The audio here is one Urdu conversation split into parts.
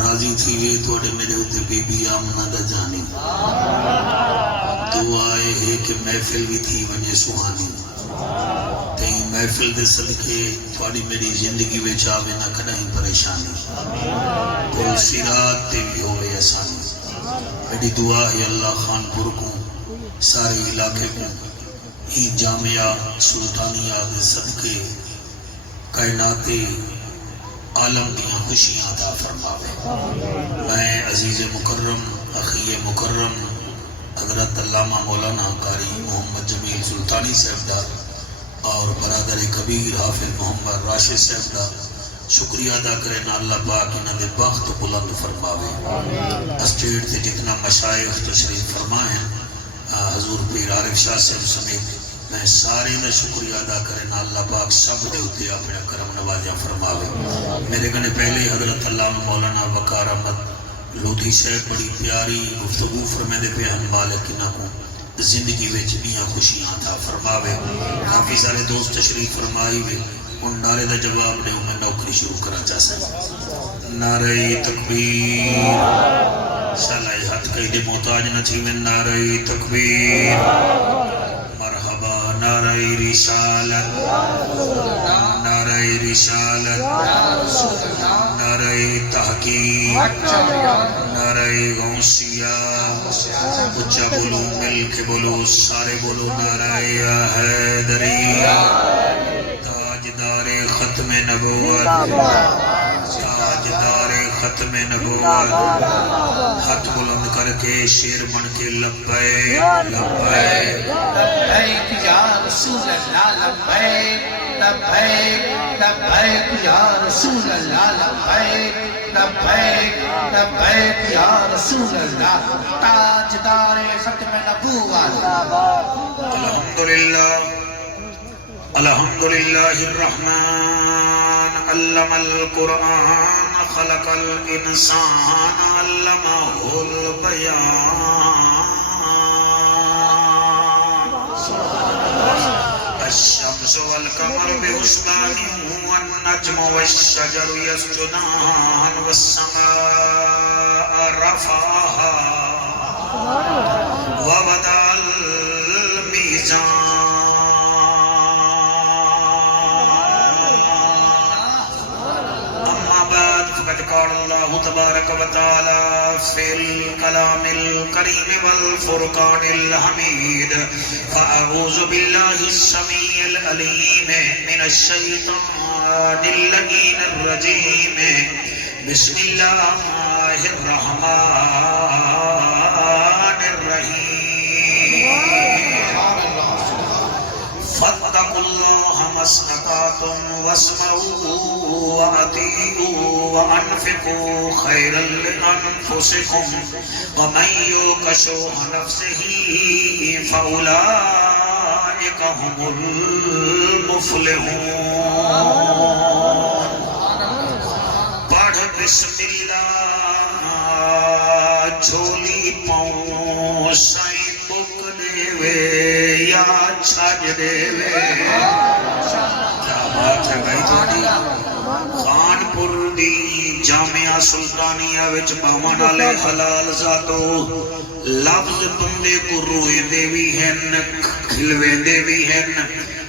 راضی تھی وے توڑے میرے ہوتے بی بی آمنہ دا جانی دعا ہے کہ محفل بھی تھی ونجے سہانی تئی محفل دے صدقے تھوڑی میری زندگی میں چاہے نہ کھڑائی پریشانی پل سرات تے بھی ہوئے آسانی میری دعا ہے اللہ خان پور کو سارے علاقے کو ہی جامعہ سلطانیہ دے صدقے کائنات عالم دیاں خوشیاں عطا فرماوے میں عزیز مکرم اخی مکرم حضرت علامہ مولانا قاری محمد جمیل سلطانی صاحب دا اور برادر کبیر حافظ محمد راشد صاحب دا شکریہ ادا کرے نا اللہ پاک انہاں دے بخت بلند فرماوے اسٹیٹ سے جتنا مشائخ تشریف فرمائیں حضور پیر عارف شاہ صاحب سمیت میں سارے دا شکریہ ادا کرے نا اللہ پاک سب دے ہوتے اپنا کرم نوازیاں فرماوے میرے کنے پہلے حضرت علامہ مولانا وقار احمد لودھی صاحب بڑی پیاری گفتگو فرمے دے پہ ہم مالک انہاں کو زندگی وچ بیاں خوشیاں تھا فرماوے کافی سارے دوست تشریف فرمائی وے ان نعرے دا جواب دے میں نوکری شروع کرنا چاہ سکتا نعرہ تکبیر صلاحی ہاتھ کئی دے محتاج نہ تھی میں نعرہ تکبیر مرحبا نعرہ رسالت نعرہ رسالت نعرہ تحقیق نعرہ غوثیہ اچھا بولو مل کے بولو سارے بولو نعرہ حیدری تاجدار ختم نبوت تاجدار ختم نبوت ہاتھ بلند کر کے شیر بن کے لبیک لبیک لبیک یا رسول اللہ لبیک لبیک لبیک یا رسول اللہ لبیک لبیک لبیک یا رسول اللہ تاجدار ختم نبوت الحمدللہ الرحمن علم القرآن خلق الانسان علمہ البیان الشمس والقمر بحسبان والنجم والشجر يسجدان والسماء رفعها ووضع الميزان قال الله تبارك وتعالى في الكلام الكريم والفرقان الحميد فأعوذ بالله السميع العليم من الشيطان اللعين الرجيم بسم الله الرحمن الرحيم فاتقوا الله ما استطعتم واسمعوا وأطيعوا وأنفقوا خيرا لأنفسكم ومن يوق شح نفسه فأولئك هم المفلحون پڑھ بسم اللہ جھولی پاؤں سائیں بک دے وے یا چھج دے وے کیا بات ہے بھائی تھوڑی خانپور دی جامعہ سلطانیہ وچ باون والے حلال ذاتو لفظ بندے کو روئے دے بھی ہیں کھلوے دے بھی ہیں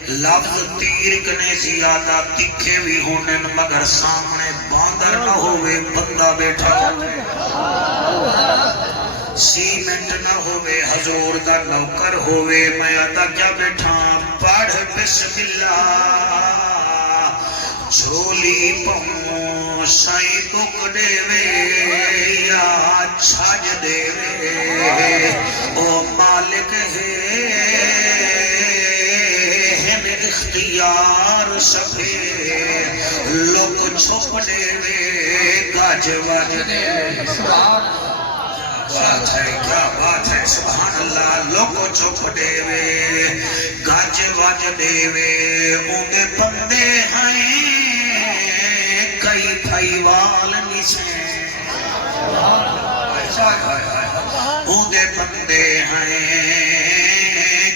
لفظ تیر کنے زیادہ تکھے بھی ہونے مگر سامنے باندر نہ ہوئے بندہ بیٹھا سیمنٹ نہ ہوئے حضور دا نوکر ہوئے میں آتا کیا بیٹھا پڑھ بسم اللہ جھولی پاؤں سائی بک دے وے یا چھج دے وے او مالک ہے اختیار سفے لوگ چھپ دے وے گاج واج دے بات ہے کیا بات ہے سبحان اللہ لوگ چھپ دے وے گاج واج دے وے اونگے بندے ہیں کئی بھائی وال نیسے اونگے بندے ہیں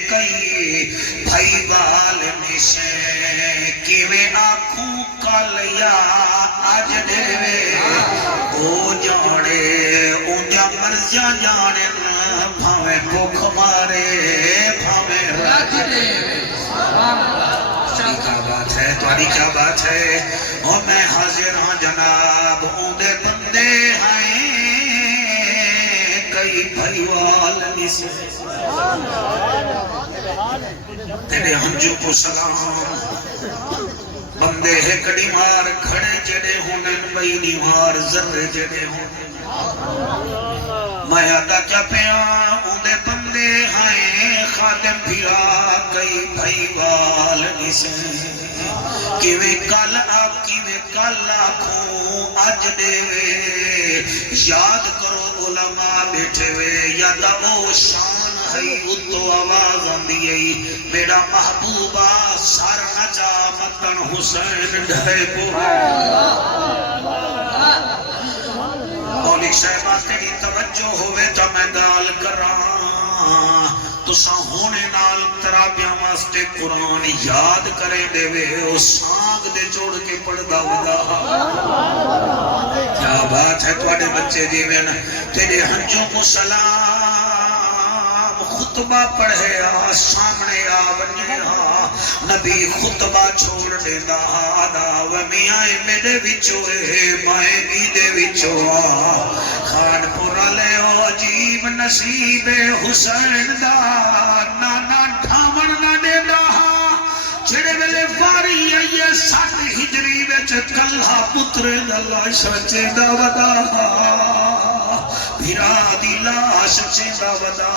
کئی بھائی وال نیسے کیویں آنکھوں کالیا آج دے وے او مرجا جانن بھاویں بھوک مارے بھاویں رج دے سبحان اللہ کیا بات ہے تمہاری کیا بات ہے اور میں حاضر ہاں جناب اندے بندے ہیں کئی بھائیوال نسے تیرے ہنجو کو سلام بندے ہے کڑی مار کھڑے جڑے ہونن بئی نیوار ذرے جڑے ہونن میں آدھا کیا پیا اندے بندے ہیں خادم بھیا کئی بھائی وال نسے کیویں کل آپ کیویں کل آنکھوں آج دے وے یاد کرو علماء بیٹھے وے یادا وہ شان ہے اتو آواز آندی ہے میرا محبوبہ سار نچا متن حسین ڈھے کو مولک صاحبہ تیری توجہ ہوئے تو میں گال کر رہا تو سا ہونے نال ترابیاں واسطے قرآن یاد کرے دے وے او سانگ دے جوڑ کے پڑھ دا ودا کیا بات ہے تواڈے بچے جیویں تیرے ہنجوں کو سلام خطبہ پڑھے سامنے ونجے نبی خطبہ چھوڑ دینا آدھا ومیاں میرے وچوں مائیں میدے وچوں خان پورا لے او عجیب نصیب حسین دا نانا ڈھامن نہ دینا چھڑے ویلے واری آئیے 7 ہجری وچ کلہ پتر دلہ شچے دا ودا بھیرا دی لاش چیندہ ودا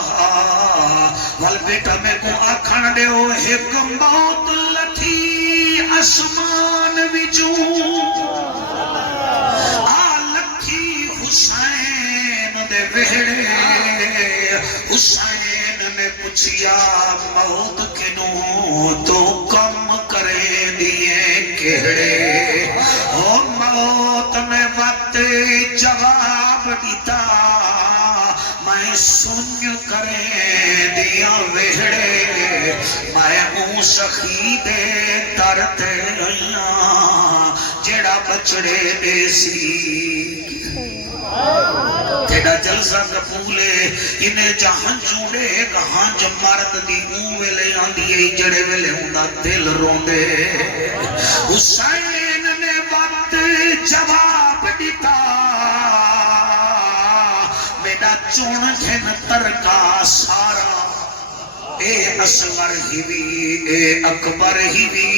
وال بیٹا میں کو آکھن دے ہو ایک موت لتھی اسمان وچوں لکھی حسین دے وہڑے حسین نے پوچھیا موت کنوں تو کم کرے دیئے کہڑے او موت نے وقت جواب دیتا میں سن کرے دیا وہڑے میں اون سخی دے ترتے آئیاں جیڑا بچڑے دے سی تیڑا جلسہ قبولے انہیں جہاں چوڑے کہاں جب مرد دی اون ویلے آندیے جڑے ویلے ہوندہ دل روندے حسین نے وقت جواب دیتا میرا چون گھن ترکا سارا اے اصغر ہی بھی اے اکبر ہی بھی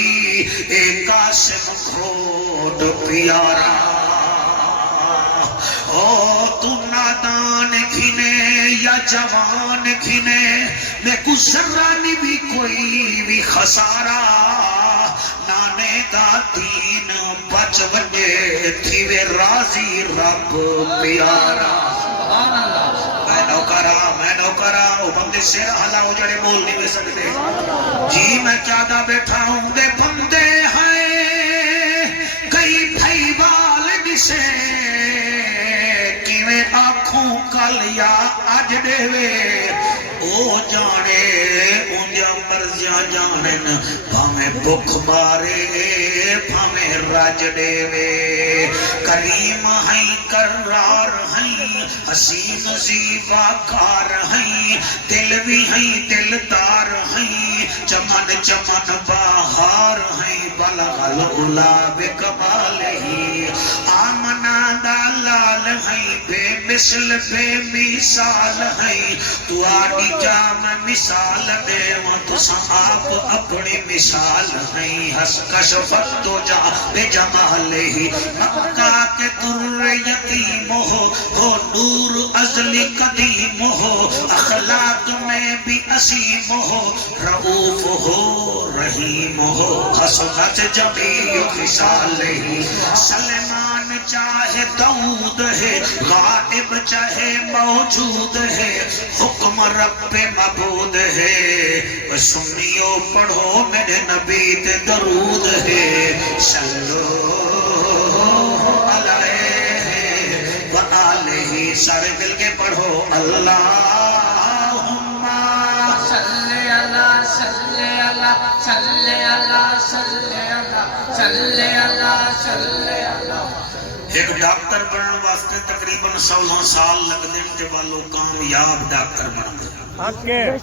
اے قاسم کھوٹ پیارا او تو نادان کھینے یا جوان کھینے میں کو ذرانی بھی کوئی بھی خسارہ نانے دا دین بچ بنے تھی وے راضی رب پیارا میں نوکرا او بندے سیر حالا ہو جڑے بول نہیں بے سکتے جی میں کیا دا بیٹھا ہوں دے بندے ہیں کئی بھائی والد سے کیویں آنکھوں کل یا آج دے وے او جانے اونجا مرضیاں جانن بھامیں بکھ مارے بھامیں راج دے وے کریم ہیں کرار ہیں حسین زیبا کار ہیں دل بھی ہیں دلدار ہیں چمن چمن باہار ہیں بلغ العلا بکمال ہی آمنا دالال ہیں بے مثل بے مثال ہیں تو آڈی جام مثال دے تو آپ اپنی مثال ہیں حس کشفت تو جا بے جمال ہی مکہ کے در یتیم ہو نور ازلی قدیم ہو اخلاق میں بھی عظیم ہو رعوف ہو رحیم ہو حسنت جمیع خصال ہی سلیمان چاہے داؤد ہے غائب چاہے موجود ہے حکم رب معبود ہے سنیو پڑھو میرے نبی تے درود ہے صلو علیہ وآلہ سارے مل کے پڑھو اللہم صلی اللہ صلی اللہ صلی اللہ صلی اللہ صلی اللہ صلی اللہ ایک ڈاکٹر بننے واسطے تقریباً 16 سال لگتے ہیں تے والو کامیاب ڈاکٹر بن گئے.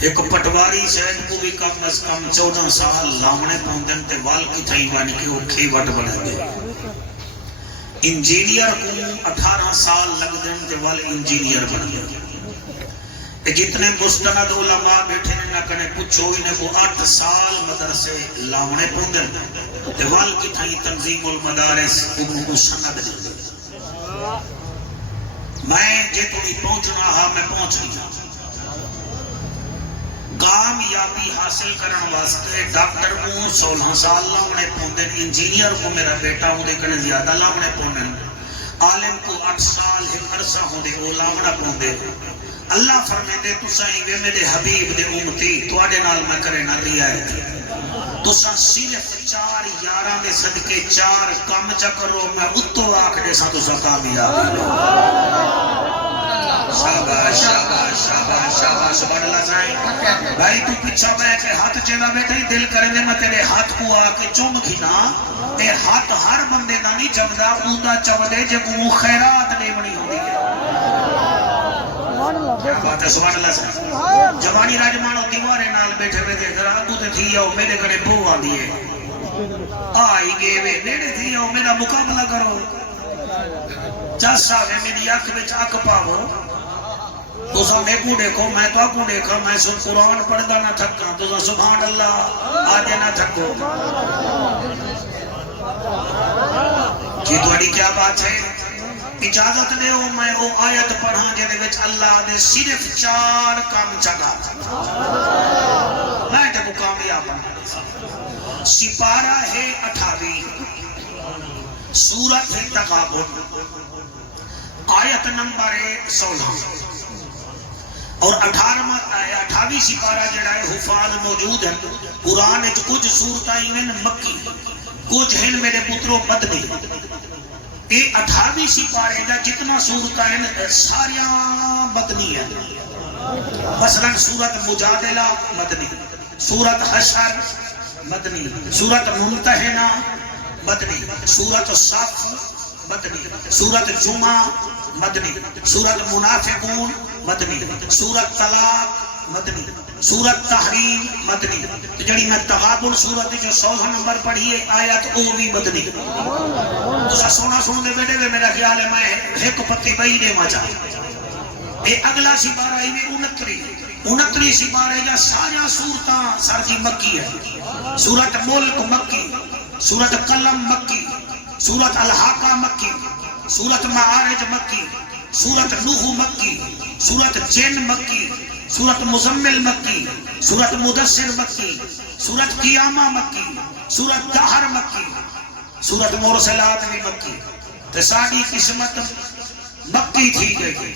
ایک پٹواری شہد کو بھی کم از کم 14 سال لاؤنے پاؤندے تے وال کی تھائی بن کے وہ کھیوٹ بن گئے. انجینئر کو 18 سال لگتے ہیں تے وال انجینئر بن گئے. جتنے مستند علماء بیٹھے نے نہ کنے پوچھو انہیں کو 8 سال مدرسے لاؤنے پاؤندے تے وال کی تھائی تنظیم المدارس کو سند دے. میں جے تو پہنچنا ہاں میں پہنچ نہیں ہاں. کامیابی حاصل کرنے واسطے ڈاکٹر کو 16 سال لاؤنے پاؤندے، انجینئر کو میرا بیٹا ہوں دے کنے زیادہ لاؤنے پاؤندے، عالم کو 8 سال ایک عرصہ ہوں دے وہ لاؤنا پاؤندے. اللہ فرمے دے تساں ہی میرے حبیب دے امتی تواڈے نال میں کرے نہ رعایت. تساں صرف 4 یاراں دے صدقے 4 کام چا کرو میں اتو آکھ دے ساں تساں کامیاب ہو. شاباش شاباش شاباش شاباش سبحان اللہ سائیں. بھائی تو پیچھا بیٹھ کے ہاتھ چلا بیٹھا ہی دل کرے دے میں تیرے ہاتھ کو آ کے چوم کھینا. تے ہاتھ ہر بندے دا نہیں چمدا اوندا چمدے جے کو خیرات دیونی ہوندی ہے. بات ہے سبحان اللہ سے. جوانی راجمانو دیوارے نال بیٹھے ہوئے دے ذرا تو تے تھی آؤ میرے گھرے بو آندی ہے آئی گئے وے نیڑے تھی آؤ میرا مقابلہ کرو. چس آوے میری اکھ وچ اکھ پاو تساں میں کو دیکھو میں تو کو دیکھا میں سن قرآن پڑھدا نہ تھکاں تساں سبحان اللہ آجے نہ تھکو. کہ تہاڈی کیا بات ہے؟ اجازت دیو میں وہ آیت پڑھاں جے وچ اللہ دے صرف 4 کام چگا میں تے کو کامیاب بنا. سپارہ ہے 28 سورت ہے تغابن آیت نمبر 16 اور 28 سپارہ جڑا ہے حفاظ موجود ہے. قرآن وچ کچھ سورتاں ہیں مکی کچھ ہیں میرے پترو مدنی. یہ 28 سپارے دا جتنا سورتاں ہیں ساریاں مدنی ہیں. مثلا سورت مجادلہ مدنی، سورت حشر مدنی، سورت ممتحنہ مدنی، سورت صف مدنی، سورت جمعہ مدنی، سورت منافقون مدنی، سورت طلاق مدنی، سورت تحریم مدنی. جڑی میں تغابن سورت جو 16 نمبر پڑھی ہے آیت او بھی مدنی. تو سونا سن دے بیٹے میرا خیال ہے میں ایک پتی بئی دے مچا. یہ اگلا سپارہ ہی میں 29 سپارے یا سارا سورتاں سر کی مکی ہے. سورت ملک مکی، سورت قلم مکی، سورت الحاقہ مکی، سورت معارج مکی، سورت نوح مکی، سورت جن مکی، سورت مزمل مکی، سورت مدثر مکی، سورت قیامہ مکی، سورت دہر مکی، سورت مرسلات بھی مکی. تو ساری قسمت مکی تھی گئی،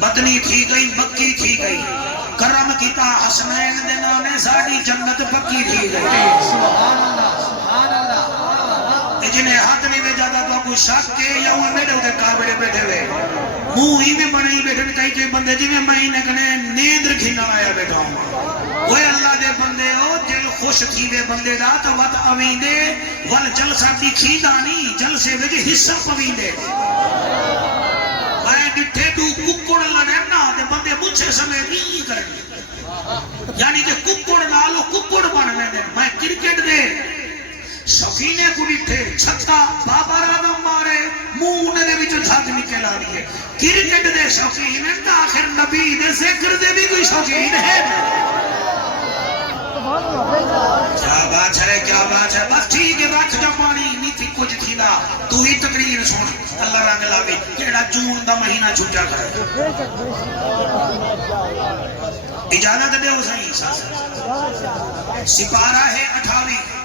مدنی تھی گئی، مکی تھی گئی. کرم کیتا حسنین دے نانے ساری جنت پکی تھی گئی. سبحان اللہ سبحان اللہ. جنہیں ہاتھ نہیں میں جاتا تو کوئی شک کے یا وہ میرے ہوتے کابڑے بیٹھے ہوئے منہ ہی میں بنے ہی بیٹھے کئی کئی بندے جی میں مہینے کنے نیند رکھینا آیا بیٹھا ہوں. وہ اللہ دے بندے ہو دل خوش تھی دے بندے دا تو وط اویندے ول جلسہ دکھی دانی جلسے وجہ حصہ پویندے. میں ڈٹھے تو ککڑ لڑنا دے بندے مجھے سمیں نہیں کریں یعنی کہ ککڑ نالو ککڑ بن میں میں کرکٹ دے شوقینے کو ڈٹھے چھتا بابا رادم مارے منہ نے بھی جو جھاگ نکل آ رہی ہے. کرکٹ دے شوقین ہے تو آخر نبی دے ذکر دے بھی کوئی شوقین ہے. کیا بات ہے کیا بات ہے. بس ٹھیک ہے رکھ جا پانی نہیں تھی کچھ تھی نا تو ہی تقریر سن اللہ رنگ لاوے کیڑا جون دا مہینہ چھوٹا کرے. اجازت دے ہو صحیح سپارہ ہے 28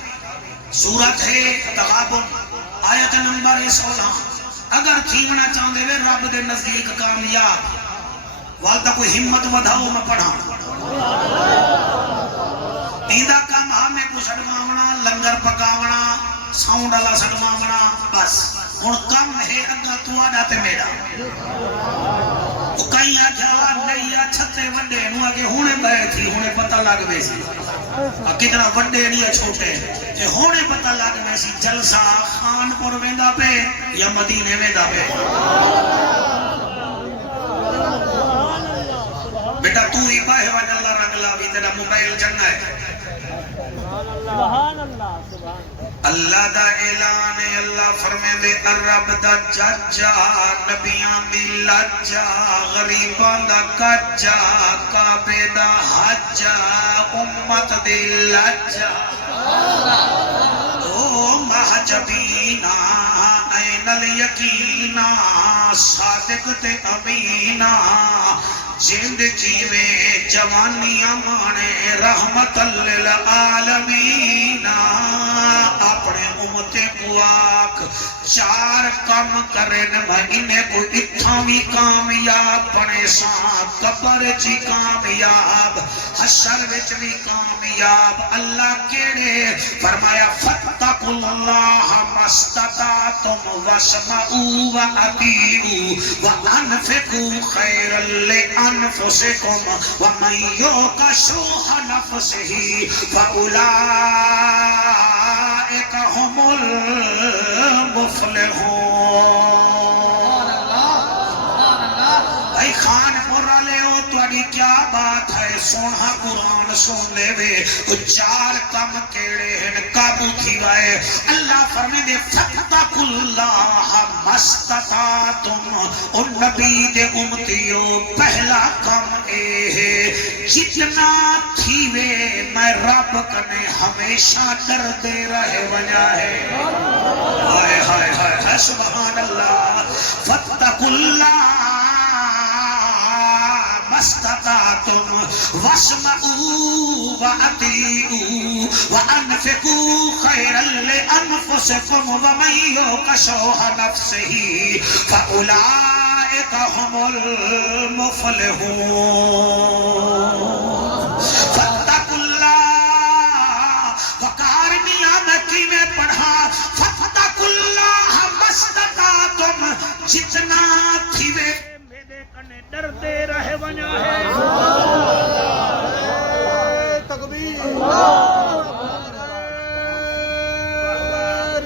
سورت ہے تغابن آیت نمبر 16. اگر تھیمنا چاہتے ہوئے رب دے نزدیک کامیاب والدہ کوئی ہمت ودھاؤ میں پڑھا ایدہ کام ہمیں کو سڑماونا لنگر پکاونا ساؤنڈ اللہ سڑماونا بس ہن کم ہے اگا تواڈا تے میرا کئی آجا نہیں چھتے وڈے نو اگے ہونے بے تھی ہونے پتہ لگ وے سی کتنا وڈے نہیں چھوٹے تے ہونے پتہ لگ وے سی جلسہ خان پور ویندا پے یا مدینے ویندا پے بیٹا تو ہی باہے وجہ اللہ رنگ لاوی تیرا موبائل چنگا ہے اللہ دا اعلان ہے اللہ فرمے دے رب دا ججا نبیاں دی لجا غریباں دا کجا کعبے دا حجا امت دی لجا او محجبینا این الیقینا صادق تے امینا جند جیوے جوانیاں مانے رحمت للعالمین اپنے امت کو آکھ چار کم کرن میں انہیں کو اتھاں بھی کامیاب بنے ساں قبر جی کامیاب حشر وچ بھی کامیاب اللہ کیڑے فرمایا فاتقوا اللہ مستطعتم واسمعوا واطیعوا وانفقوا خیرا لانفسکم ومن یوق شح نفسہ فاولئک هم المفلحون بھائی خان پورا لے ہو تواڈی کیا بات ہے سونا قرآن سن لے وے چار کم کیڑے ہیں قابو تھی وائے اللہ فرمے دے فاتقوا اللہ مستطعتم ان نبی دے امتیو پہلا کم اے ہے جتنا تھی وے میں رب کنے ہمیشہ ڈر دے رہے وجہ ہے ہائے ہائے ہائے سبحان اللہ فاتقوا اللہ مستطعتم واسمعوا واطیعوا وانفقوا خیرا لانفسکم ومن یوق شح نفسہ فاولئک هم المفلحون فاتقوا اللہ وقار میاں مکی میں پڑھا فاتقوا اللہ مستطعتم جتنا تھی وے ڈر دے رہے ونیا ہے تکبیر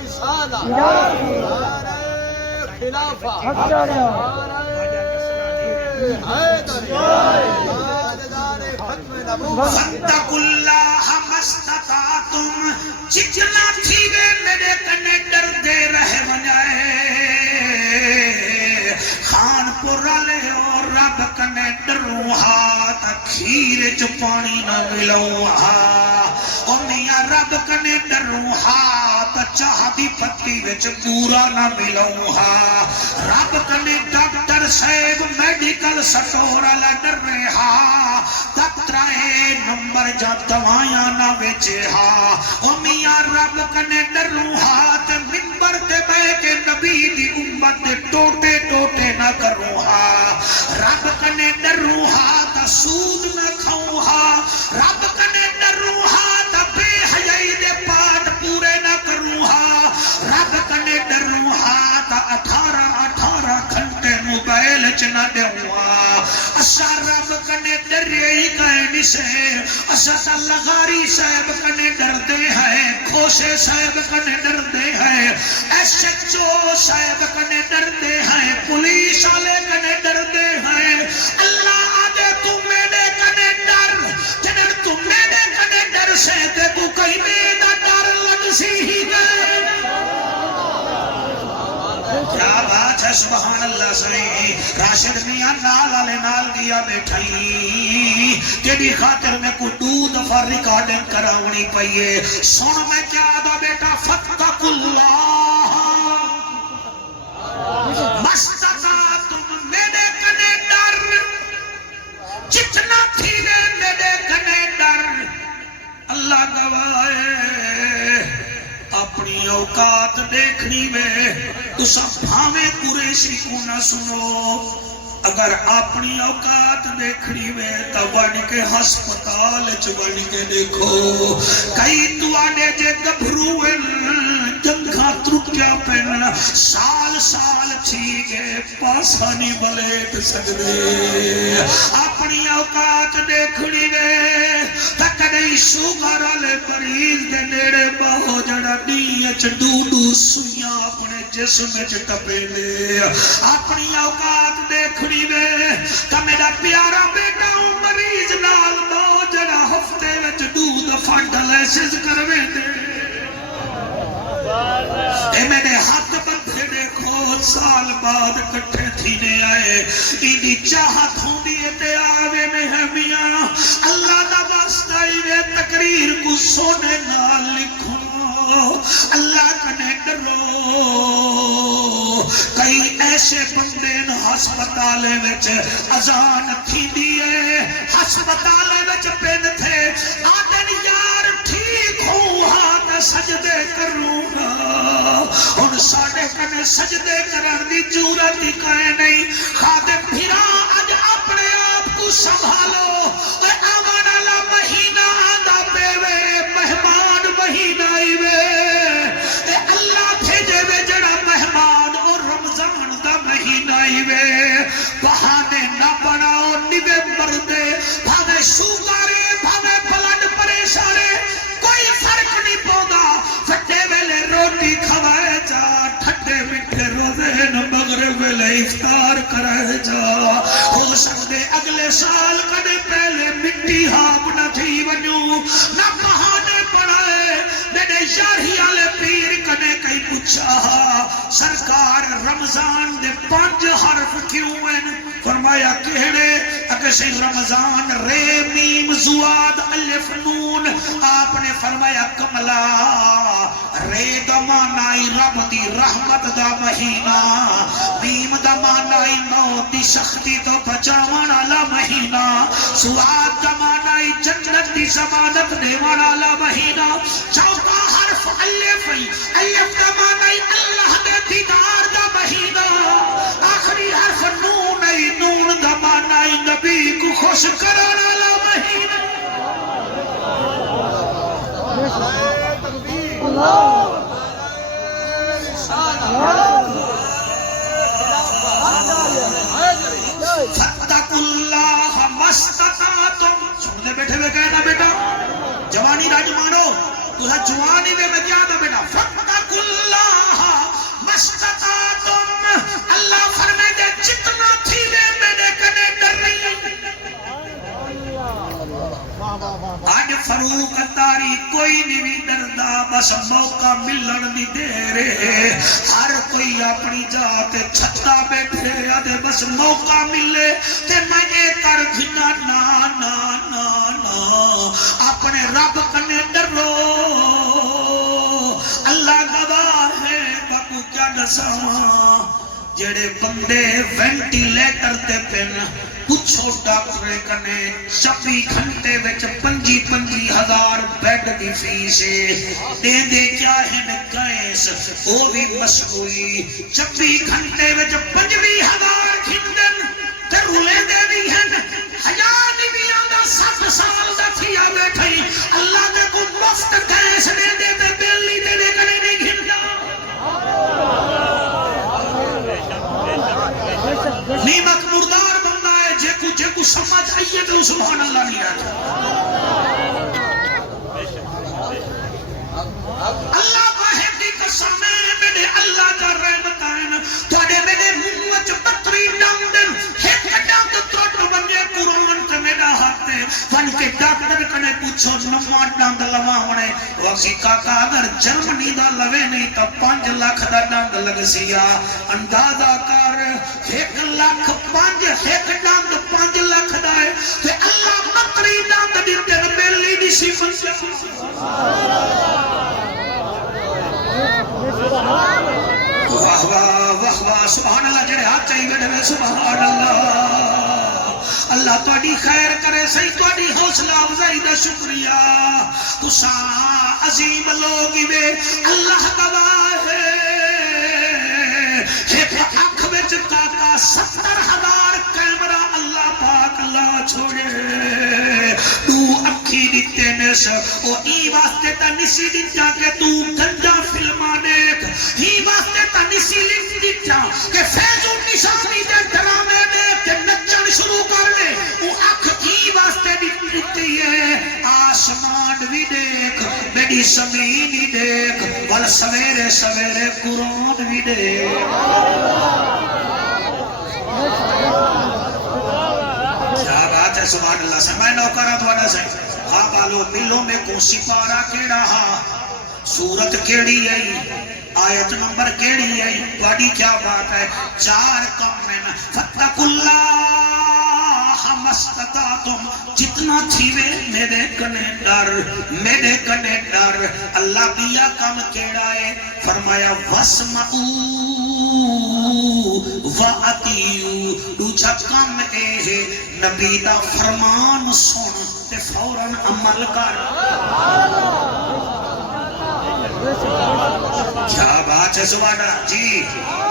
رسالہ خلافہ فاتقوا اللہ مستطعتم جتنا تھی وے میرے کنے ڈر دے رہے ونیا ہے خان پورا لے اور رب کنے ڈروں ہاتھ کھیر چ پانی نہ ملوں ہاں او میاں رب کنے ڈروں ہاتھ چاہ دی پتی وچ پورا نہ ملوں ہاں رب کنے ڈاکٹر صاحب میڈیکل سٹور والا ڈر رہے ہاں دفترائے نمبر جا دوائیاں نہ بیچے ہاں او میاں رب کنے ڈروں ہاتھ منبر تے بے کے نبی دی امت دے ٹوٹے ٹوٹے نہ کروں ہاں رب کنے ڈروں ہاتھ سود نہ کھاؤں ہاں رب کنے ڈروں ہاتھ بے حیائی دے پاٹ پورے نہ کروں ہاں رب کنے ڈروں ہاتھ 18 گھنٹے موبائل چ نہ دیوں ہاں اسا رب کنے ڈرے ہی کہیں سے اسا لغاری صاحب کنے ڈر دے ہیں کھوشے صاحب کنے ڈر دے ہیں SHO صاحب کنے ڈر دے ہیں پولیس والے کنے ڈر دے ہیں اللہ آگے تو میرے کنے ڈر جنر تو میرے کنے ڈر سے تے کو کئی میرا ڈر لگ سی ہی گئے کیا بات ہے سبحان اللہ صحیح راشد میاں نال آلے نال دیا بیٹھائی تیری خاطر میں کو 2 دفعہ ریکارڈنگ کراؤنی پئیے سن میں کیا دا بیٹا فاتقوا اللہ مستطعتم میرے کنے ڈر جتنا تھی میرے کنے ڈر اللہ گواہ اپنی اوقات دیکھنی میں اسا بھاویں قریشی کو نہ سنو اگر اپنی اوقات دیکھنی میں تو بن کے ہسپتال چ بن کے دیکھو کئی تو آنے جے گبھرو جنگ لکھا ترکیا پہننا سال سال تھی گئے پاسا نہیں بلیٹ سکدے اپنی اوقات دیکھنی وے تک نہیں شوگر والے مریض دے نیڑے باہو جڑا نیچ ڈوڈو سویاں اپنے جسم ٹپے دے اپنی اوقات دیکھنی وے کہ میرا پیارا بیٹا مریض نال باہو جڑا ہفتے وچ دودھ فنڈلائسز کروے دے اے میرے ہاتھ بندھے دیکھو سال بعد کٹھے تھینے آئے ایدی چاہت ہوں دیئے تے آوے میں ہمیاں اللہ دا واسطہ ایوے تقریر کو سونے نہ لکھو اللہ کنے ڈرو کئی ایسے بندے ہسپتالے وچ اذان تھی دیئے ہسپتالے وچ پین تھے آدن یار ٹھیک ہوں ہاتھ سجدے کروں گا ان ساڑے کنے سجدے کرن دی جورت ہی کائے نہیں خادم بھیرا آج اپنے آپ کو سنبھالو اے آمان اللہ مہینہ آدھا پیوے مہمان مہینہ آئیوے اے اللہ بھیجے وے جڑا مہمان اور رمضان دا مہینہ آئیوے بہانے نہ بناؤ نوے مردے بھاوے شوگارے بھاوے بلڈ پریشارے کوئی فرق نہیں پودا پھٹے ویلے روٹی کھوائے جا ٹھٹے مٹھے روزے نہ مغرب ویلے افطار کرائے جا ہو سکتے اگلے سال کدے پہلے مٹی ہاپ نہ تھی ونیوں نہ بہانے پڑھائے میرے یاری آلے پیر کنے کئی پوچھا سرکار رمضان دے 5 حرف کیوں ہیں فرمایا کہڑے اگر سے رمضان رے میم زواد الف نون آپ نے فرمایا کملا رے دا معنی رب دی رحمت دا مہینہ میم دا معنی موت دی سختی تو بچاون والا مہینہ زواد دا معنی جنت دی ضمانت دیون والا مہینہ چوتھا حرف الف الف دا معنی اللہ دے دیدار دا مہینہ آخری حرف نون نون دا معنی نبی کو خوش کرن والا مہینہ فَاتَّقُوا اللَّهَ مَا اسْتَطَعْتُمْ سننے بیٹھے ہوئے کہنا بیٹا جوانی راج مانو تُسا جوانی میں کیا دا بیٹا فَاتَّقُوا اللَّهَ مَا اسْتَطَعْتُمْ اللہ فرمائے دے جتنا تھی میرے کنے ڈر رہی آج فروق تاری کوئی نہیں ڈردا بس موقع ملن دی دے رہے ہر کوئی اپنی جات چھتا بیٹھے آدھے بس موقع ملے تے میں ایک کر گھنا نا نا نا نا اپنے رب کنے ڈرو اللہ گواہ ہے باکو کیا دساواں جڑے بندے وینٹیلیٹر تے پن پچھو ڈاکٹر کنے 26 گھنٹے وچ 25,000 بیڈ دی فیس دے دے کیا ہیں گیس او بھی مصنوعی 26 گھنٹے وچ 25,000 گھنٹن تے رولے دے بھی ہیں ہزار نہیں بھی آدھا 7 سال دا تھیا بیٹھائی اللہ دے کو مفت گیس دے دے تے بیلی دے دے کنے نہیں گھنٹا نیمک مردار بندہ ہے جے کو سمجھ آئیے تو سبحان اللہ نہیں آتا اللہ واحد دی قسم ہے میرے اللہ دا رحمت ہے تواڈے میرے منہ وچ بطری ڈنگ ایک ڈنگ ٹوٹ بندے قرآن تے میرا ہاتھ ہے ون کے ڈاکٹر کنے پوچھو نواں ڈنگ لواونے وقتی کاکا اگر جرمنی دا لوے نہیں تو 5 لاکھ دا ڈنگ لگ سیا اندازہ کر 1 لاکھ 5 ایک ڈنگ 5 لاکھ دا ہے تے اللہ بطری ڈنگ دی تے بیلی دی صفت واہ واہ واہ واہ سبحان اللہ جڑے ہاتھ چاہیے بیٹھے سبحان اللہ اللہ تواڈی خیر کرے صحیح تواڈی حوصلہ افزائی دا شکریہ تساں عظیم لوگ وے اللہ گواہ ہے ایک اکھ وچ کاکا 70,000 کیمرہ اللہ پاک لا چھوڑے تو اکھی دتے نس او ای واسطے تا نسی دتا کہ تو گنجا فلما دیکھ ہی واسطے تنسی لکھ دیتا کہ فیض نشانی دے ڈرامے دیکھ کے نچن شروع کر دے وہ اکھ ہی واسطے دیتی ہے آسمان بھی دیکھ میری زمین بھی دیکھ بل سویرے سویرے قرآن بھی دیکھ کیا بات ہے سبحان اللہ سے میں نوکرہ دوڑا سے ہاں بالو ملوں میں کو سپارہ کیڑا ہا سورت کیڑی ہے آیت نمبر کیڑی ہے بڑی کیا بات ہے 4 کم میں فتق اللہ مستطاعتم جتنا تھیوے میرے کنے ڈر اللہ بیا کم کیڑا ہے فرمایا وَاسْمَعُوا وَأَطِیعُوا دوجا کم اے ہے نبی دا فرمان سن تے فوراً عمل کر کیا بات ہے سبحان اللہ جی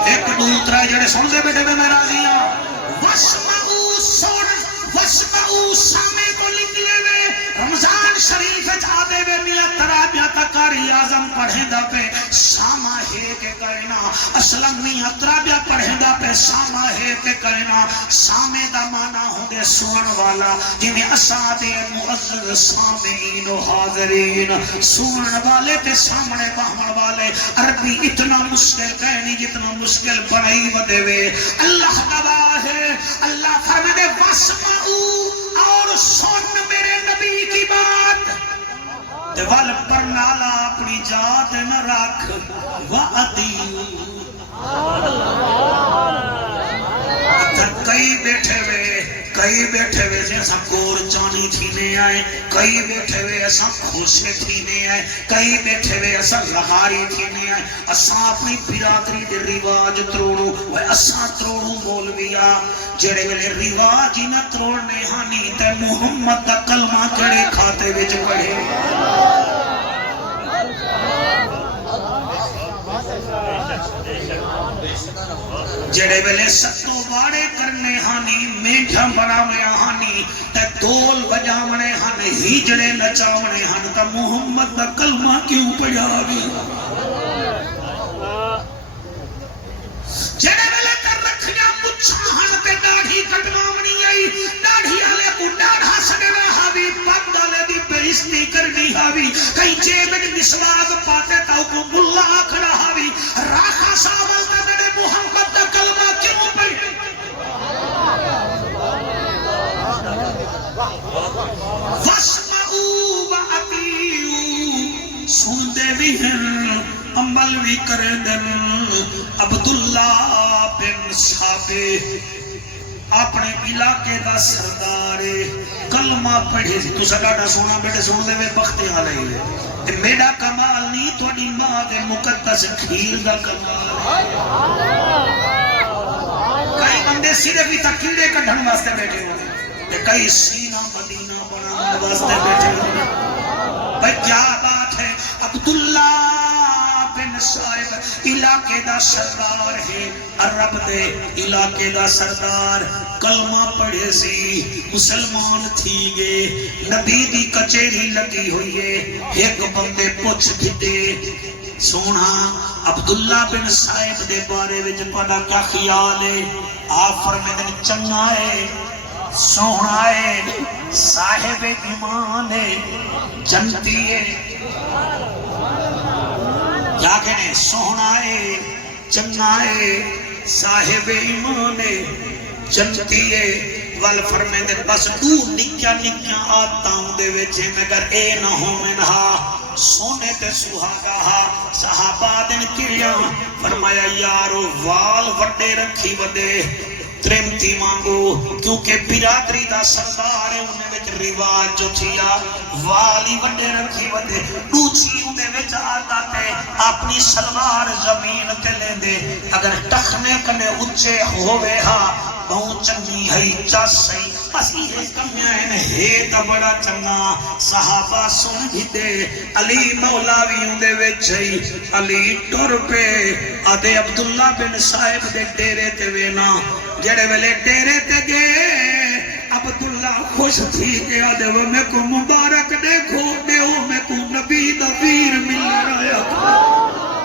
ایک دوسرا جڑے سن دے بیٹے میں راضی ہوں وَاسْمَعُوا سن وَاسْمَعُوا سامے کو نکلے وے رمضان شریف آدھے وے میاں ترابیاں تکاری آزم پڑھیں دا پہ ساما ہے کے کہنا اسلم میاں ترابیاں پڑھیں دا پہ ساما ہے کے کہنا سامے دا مانا ہوں دے سون والا جنہیں اسادے معزز سامعین و حاضرین سون والے تے سامنے باہمن والے عربی اتنا مشکل کہنی جتنا مشکل بڑھائی ودے وے اللہ گواہ ہے اللہ فرمائے وَاسْمَعُوا اور سن میرے نبی کی بات دیوال پر نالا اپنی جات نہ رکھ وَأَطِیعُوا کئی بیٹھے ہوئے جیسا کور چانی تھینے آئے کئی بیٹھے ہوئے ایسا خوشے تھینے آئے کئی بیٹھے ہوئے ایسا لغاری تھینے آئے اساں اپنی برادری دے رواج تروڑو وہ اساں تروڑو مولویا جڑے ویلے رواج ہی نہ تروڑنے ہانی تے محمد دا کلمہ کڑے کھاتے وچ پڑھے جڑے ویلے ستو باڑے کرنے ہانی میٹھا بڑھاونے ہانی تے دول بجاونے ہانی ہیجڑے نچاونے ہانی تا محمد دا کلمہ کیوں پڑھاوی جڑے ویلے کر رکھیا مچھاہن تے داڑھی کٹوامنی آئی داڑھی آلے کو ڈاڑھا سڑنا ہاوی پاک دالے دی بےعزتی کرنی ہاوی کئی جیبن مسواک پاتے تاو کو ملا کھڑا ہاوی راکھا ساول تے میرے محمد دا کلمہ کیوں پڑھے وَاسْمَعُوا وَأَطِیعُوا سن دے بھی ہیں عمل بھی کریں دن عبداللہ بن صابح اپنے علاقے دا سردار کلمہ پڑھے سی تو سکاٹا سونا بیٹے سن دے میں بختے آلے ہیں میرا کمال نہیں تو اڈی ماں دے مقدس کھیر دا کمال کئی بندے صرف ہی تکیڑے کڑھن واسطے بیٹھے ہوئے کئی سینہ مدینہ بنا واسطے بیٹھے ہوئے بھئی کیا بات ہے عبداللہ بن صاحب علاقے دا سردار ہے عرب دے علاقے دا سردار کلمہ پڑھے سی مسلمان تھی گے نبی دی کچیری لگی ہوئی ہے ایک بندے پوچھ بھتے سونا عبداللہ بن صاحب دے بارے وچ پڑا کیا خیال ہے آپ فرمیدن چنگا ہے سونا ہے صاحب ایمان ہے جنتی ہے کیا کہنے سونا ہے چنگا ہے صاحب ایمان ہے جنتی ہے وال فرمیدے بس تو نکیا نکیا آتا ہوں دے ویچے مگر اے نہ ہو منہا سونے تے سہاگا ہا صحابہ دن کریاں فرمایا یارو وال وڈے رکھی ودے ترمتی مانگو کیونکہ برادری دا سردار ہے انہیں وچ رواج جو تھیا والی وڈے رکھی ودے دوچی انہیں وچ آتا تے اپنی سلوار زمین تے لے دے اگر ٹخنے کنے اچھے ہوئے ہا بہت چنگی ہے چاس سہی بس یہ کمیاں ہے تا بڑا چنگا صحابہ سن ہی دے علی مولاوی اندے وچھئی علی ٹور پہ آدھے عبداللہ بن صاحب دے ڈیرے تے وینا جڑے ویلے ڈیرے تے گئے عبداللہ خوش تھی کہ آدھے وہ میں کو مبارک دیکھو دے ہو میں کو نبی دا ویر مل رہا ہے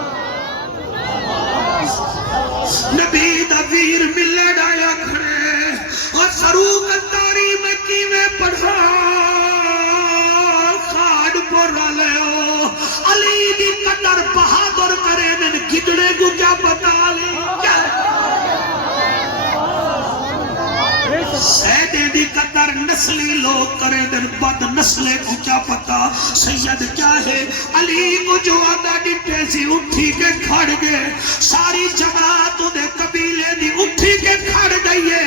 نبی دا ویر ملن آیا کھڑے اور فاروق اتاری میں کی میں پڑھا کھاڑ پور لے علی دی قدر بہادر کرے نن گدڑے کو کیا بتا لے سیدے دی قدر نسلی لوگ کرے دن بد نسلے کو کیا پتا سید کیا ہے علی کو جو آدھا ڈٹے سی اٹھی کے کھڑ گئے ساری جماعت دے قبیلے دی اٹھی کے کھڑ گئیے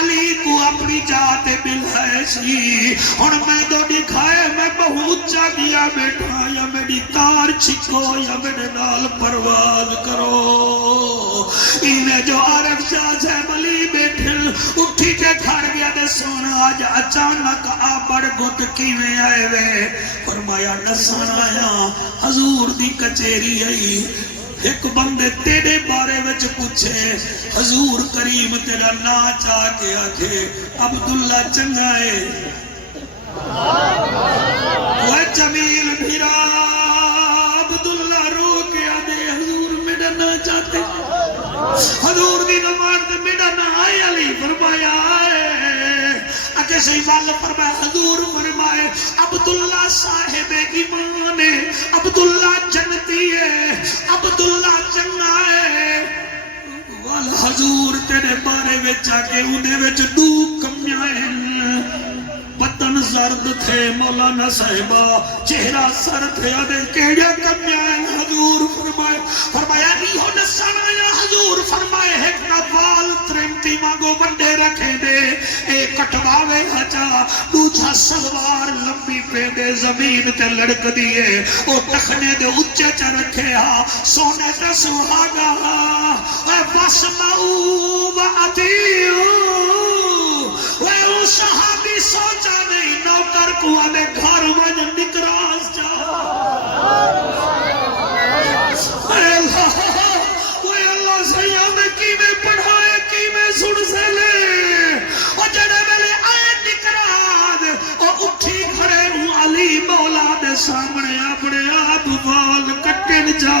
علی کو اپنی جات مل ہے سی اور میں دو دکھائے میں بہت جا گیا بیٹھا یا میری تار چھکو یا میرے نال پرواز کرو انہیں جو عرب شاہ سے ملی بیٹھے اٹھی کے کھڑ گیا دے سونا آج اچانک آبڑ گھٹ کیویں آئے وے فرمایا نسان آیا حضور دی کچیری آئی ایک بندے تیرے بارے وچ پوچھے حضور کریم تیرا نا چاہ کے آکھے عبداللہ چنگائے وہ جمیل بھیرا عبداللہ رو کے آدھے حضور میرا نا چاہتے حضور دی نمان دے میرا نا آئے علی فرمایا آئے اکے صحیح والے فرمائے حضور فرمائے عبداللہ صاحب ایمان ہے عبداللہ جنتی ہے عبداللہ چنگا ہے والا حضور تیرے بارے وچا کے اندے وچ دو کمیاں ہیں بدن زرد تھے مولانا صاحبہ چہرہ سر تھے آدھے کہڑیا کمیاں ہیں حضور فرمایا ایہو نسان آیا حضور فرمائے ایک نوال ترمتی مانگو بندے رکھے دے ایک کٹواوے ہجا دوچھا سلوار لمبی پہ دے زمین تے لڑک دیئے او تخنے دے اچھے چا رکھے ہا سونے تے سوہاگا اے واسمعو و عطیعو وہ صحابی سوچا نہیں نوکر کو آنے گھر من نکراز جا اے اللہ سیاد کی میں پڑھائے کی میں سن سے لے اور جڑے ملے آئے نکراز اور اٹھی کھڑے ہوں علی مولا دے سامنے اپنے آپ وال کٹن جا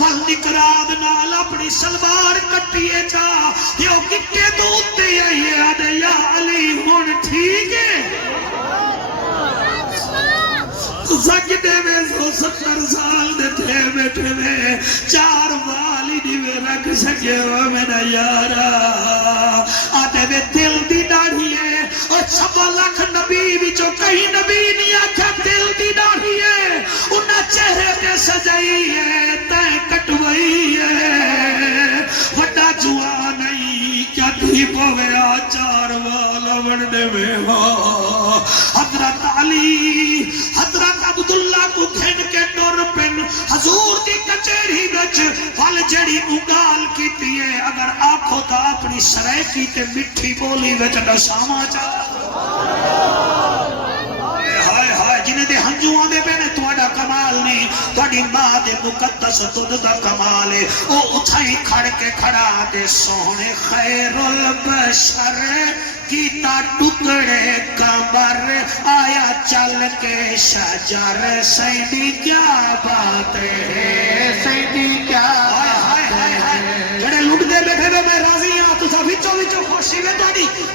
وال نکراز نال اپنی سلوار کٹیے جا یہ کٹے تو اتے آئیے آدھے یا علی ہون ٹھیک ہے زگدے میں 70 سال دے تھے بیٹھے میں 4 والی دیوے رکھ سکے وہ میرا یارا آتے میں دل دی ڈاڑھی ہے اور 6 لاکھ نبی بھی جو کہیں نبی نہیں آکھا دل دی ڈاڑھی ہے انہا چہرے پہ سجائی ہے تائیں کٹوائی ہے وڈا جوان نہیں کیا تھی پوے آچار والا وڑنے میں حضرت علی حضرت عبداللہ کو کھین کے ڈور پن حضور دی کچیری گچ وال جڑی اگال کی تیئے اگر آنکھوں تا اپنی سرائے کی تے مٹھی بولی وچ نشاما چاہتا جنہیں دے ہنجوان دے پہنے توڑا کمال نہیں توڑی ماں دے مقدس تود دا کمال ہے او اٹھائی کھڑ کے کھڑا دے سونے خیر البشر کیتا ٹکڑے کمر آیا چل کے شجر سیدی کیا بات ہے سیدی کیا بات ہے جڑے لوٹ دے بیٹھے میں راضی ہاں تو سا وچو خوشی میں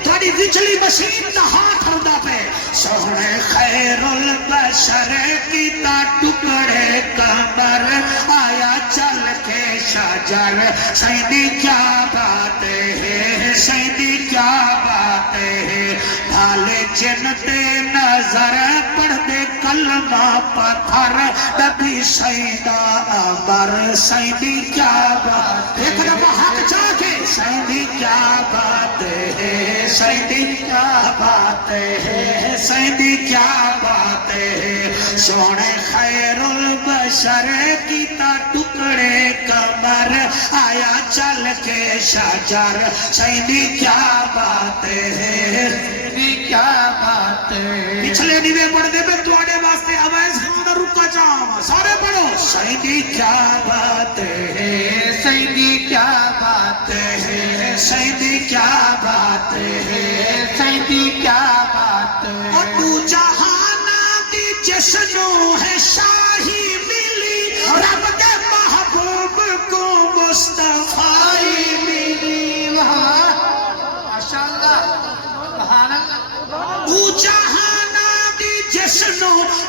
توڑی وچلی مشین دا ہاتھ ہردہ پہ سونے خیر البشر کیتا ٹکڑے کمر آیا چل کے شجر سیدی کیا بات ہے سیدی کیا بات ہے بھالے جنتے نظر پڑھ دے کلمہ پتھر نبی سیدہ عمر سیدی کیا بات ایک دفعہ حق چاہے سیدی کیا بات ہے سیدی کیا بات ہے سیدی کیا بات ہے سونے خیر البشر کیتا ٹکڑے کمر آیا چل کے شجر سیدی کیا بات ہے سیدی کیا بات ہے پچھلے نیوے پڑھ دے میں توڑے واسطے آواز ہمارا رکا جام سارے پڑھو سیدی کیا بات ہے سیدی کیا بات ہے سیدی کیا بات ہے سیدی کیا بات ہے ابو جہانا دی جشنوں ہے شاہی ملی رب کے محبوب کو مصطفی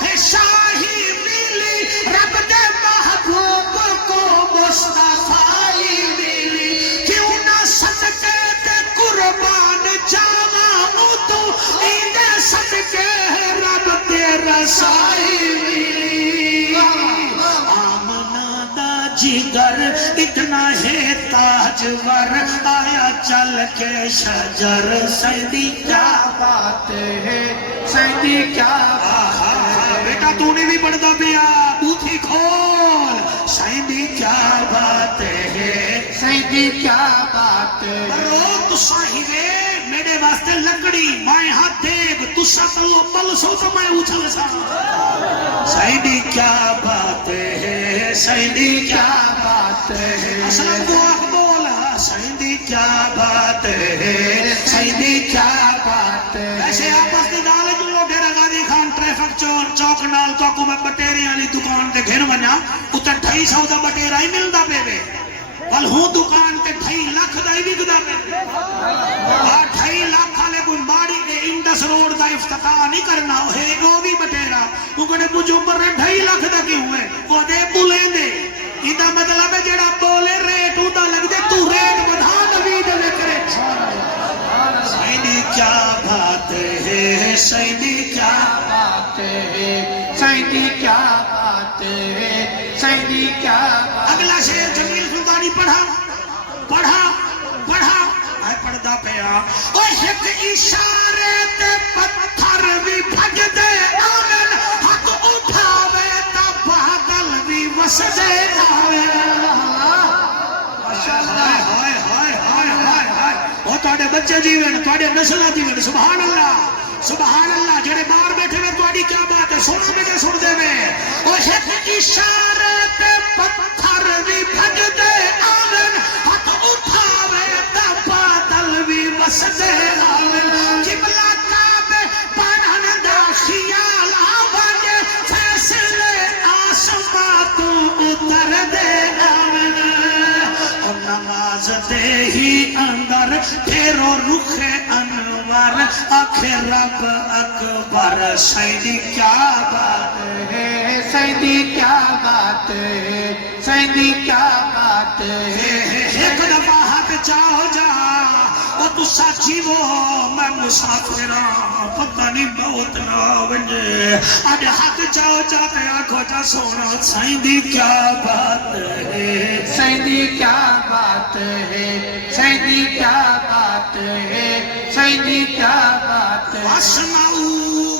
ہے شاہی ملی رب دے محبوب کو مصطفی ملی کیوں نہ صدقے تے قربان جاواں تو ایندے صدقے رب تے رسائی ملی آمنہ دا جگر اتنا ہے تاجور آیا چل کے شجر سیدی کیا بات ہے سیدی کیا بات ہے بیٹا تو نے بھی پڑھتا پیا بوتھی کھول سیدی کیا بات ہے سیدی کیا بات ہے برو تسا ہی وے میرے واسطے لکڑی میں ہاتھ دیکھ تسا کلو پل سو تو میں اچھل سا سیدی کیا بات ہے سیدی کیا بات ہے اسلام دعا بول سیدی کیا بات ہے سیدی کیا بات ہے ایسے آپس دے نال جو ڈیرا غازی خان ٹریفک چوک نال تو کو میں بٹیری والی دکان تے گھر ونجا اوتے 250 دا بٹیرا ہی ملدا پے ول ہوں دکان تے 2.5 لاکھ دا ہی وکدا پے 2.5 لاکھ والے کوئی ماڑی دے انڈس روڈ دا افتتاح نہیں کرنا ہے وہ بھی بٹیرا وہ کہے مجھ عمر 2.5 لاکھ دا کیوں ہے وہ دے بولے دے ایندا مطلب ہے جڑا بولے ریٹ اوندا لگ دے تو ریٹ بڑھا نبی دے کرے سیدی کیا بات ہے سیدی کیا بات ہے سیدی کیا بات ہے سیدی کیا اگلا شعر جمیل سلطانی پڑھا پڑھا پڑھا میں پڑھدا پیا او ایک اشارے تے پتھر بھی بھج دے آمن ہاتھ اٹھاوے تا بادل بھی وس دے آمن ماشاءاللہ ہائے ہائے ہائے ہائے ہائے او تواڈے بچے جیون تواڈے نسلاں جیون سبحان اللہ جڑے باہر بیٹھے نے تواڈی کیا بات ہے سونا میرے سن دے میں او ایک اشارے تے پتھر بھی بھج دے آمن ہاتھ اٹھاوے تا بادل بھی وس دے آمن قبلہ کعبے پڑھن دا خیال آوے فیصلے آسماں تو اتر دے آمن اور نماز دے ہی اندر پھیرو رخ انوار آخر رب اکبر سیدی کیا بات ہے سیدی کیا بات ہے سیدی کیا بات ہے ایک دفعہ ہاتھ چاہو جا وہ تو سچی وہ میں مسافراں پتہ نہیں بہت نہ ونجے آج ہاتھ چاہو جا تے آنکھو جا سونا سیدی کیا بات ہے سیدی کیا بات ہے سیدی کیا بات ہے سیدی کیا بات ہے اسمعوا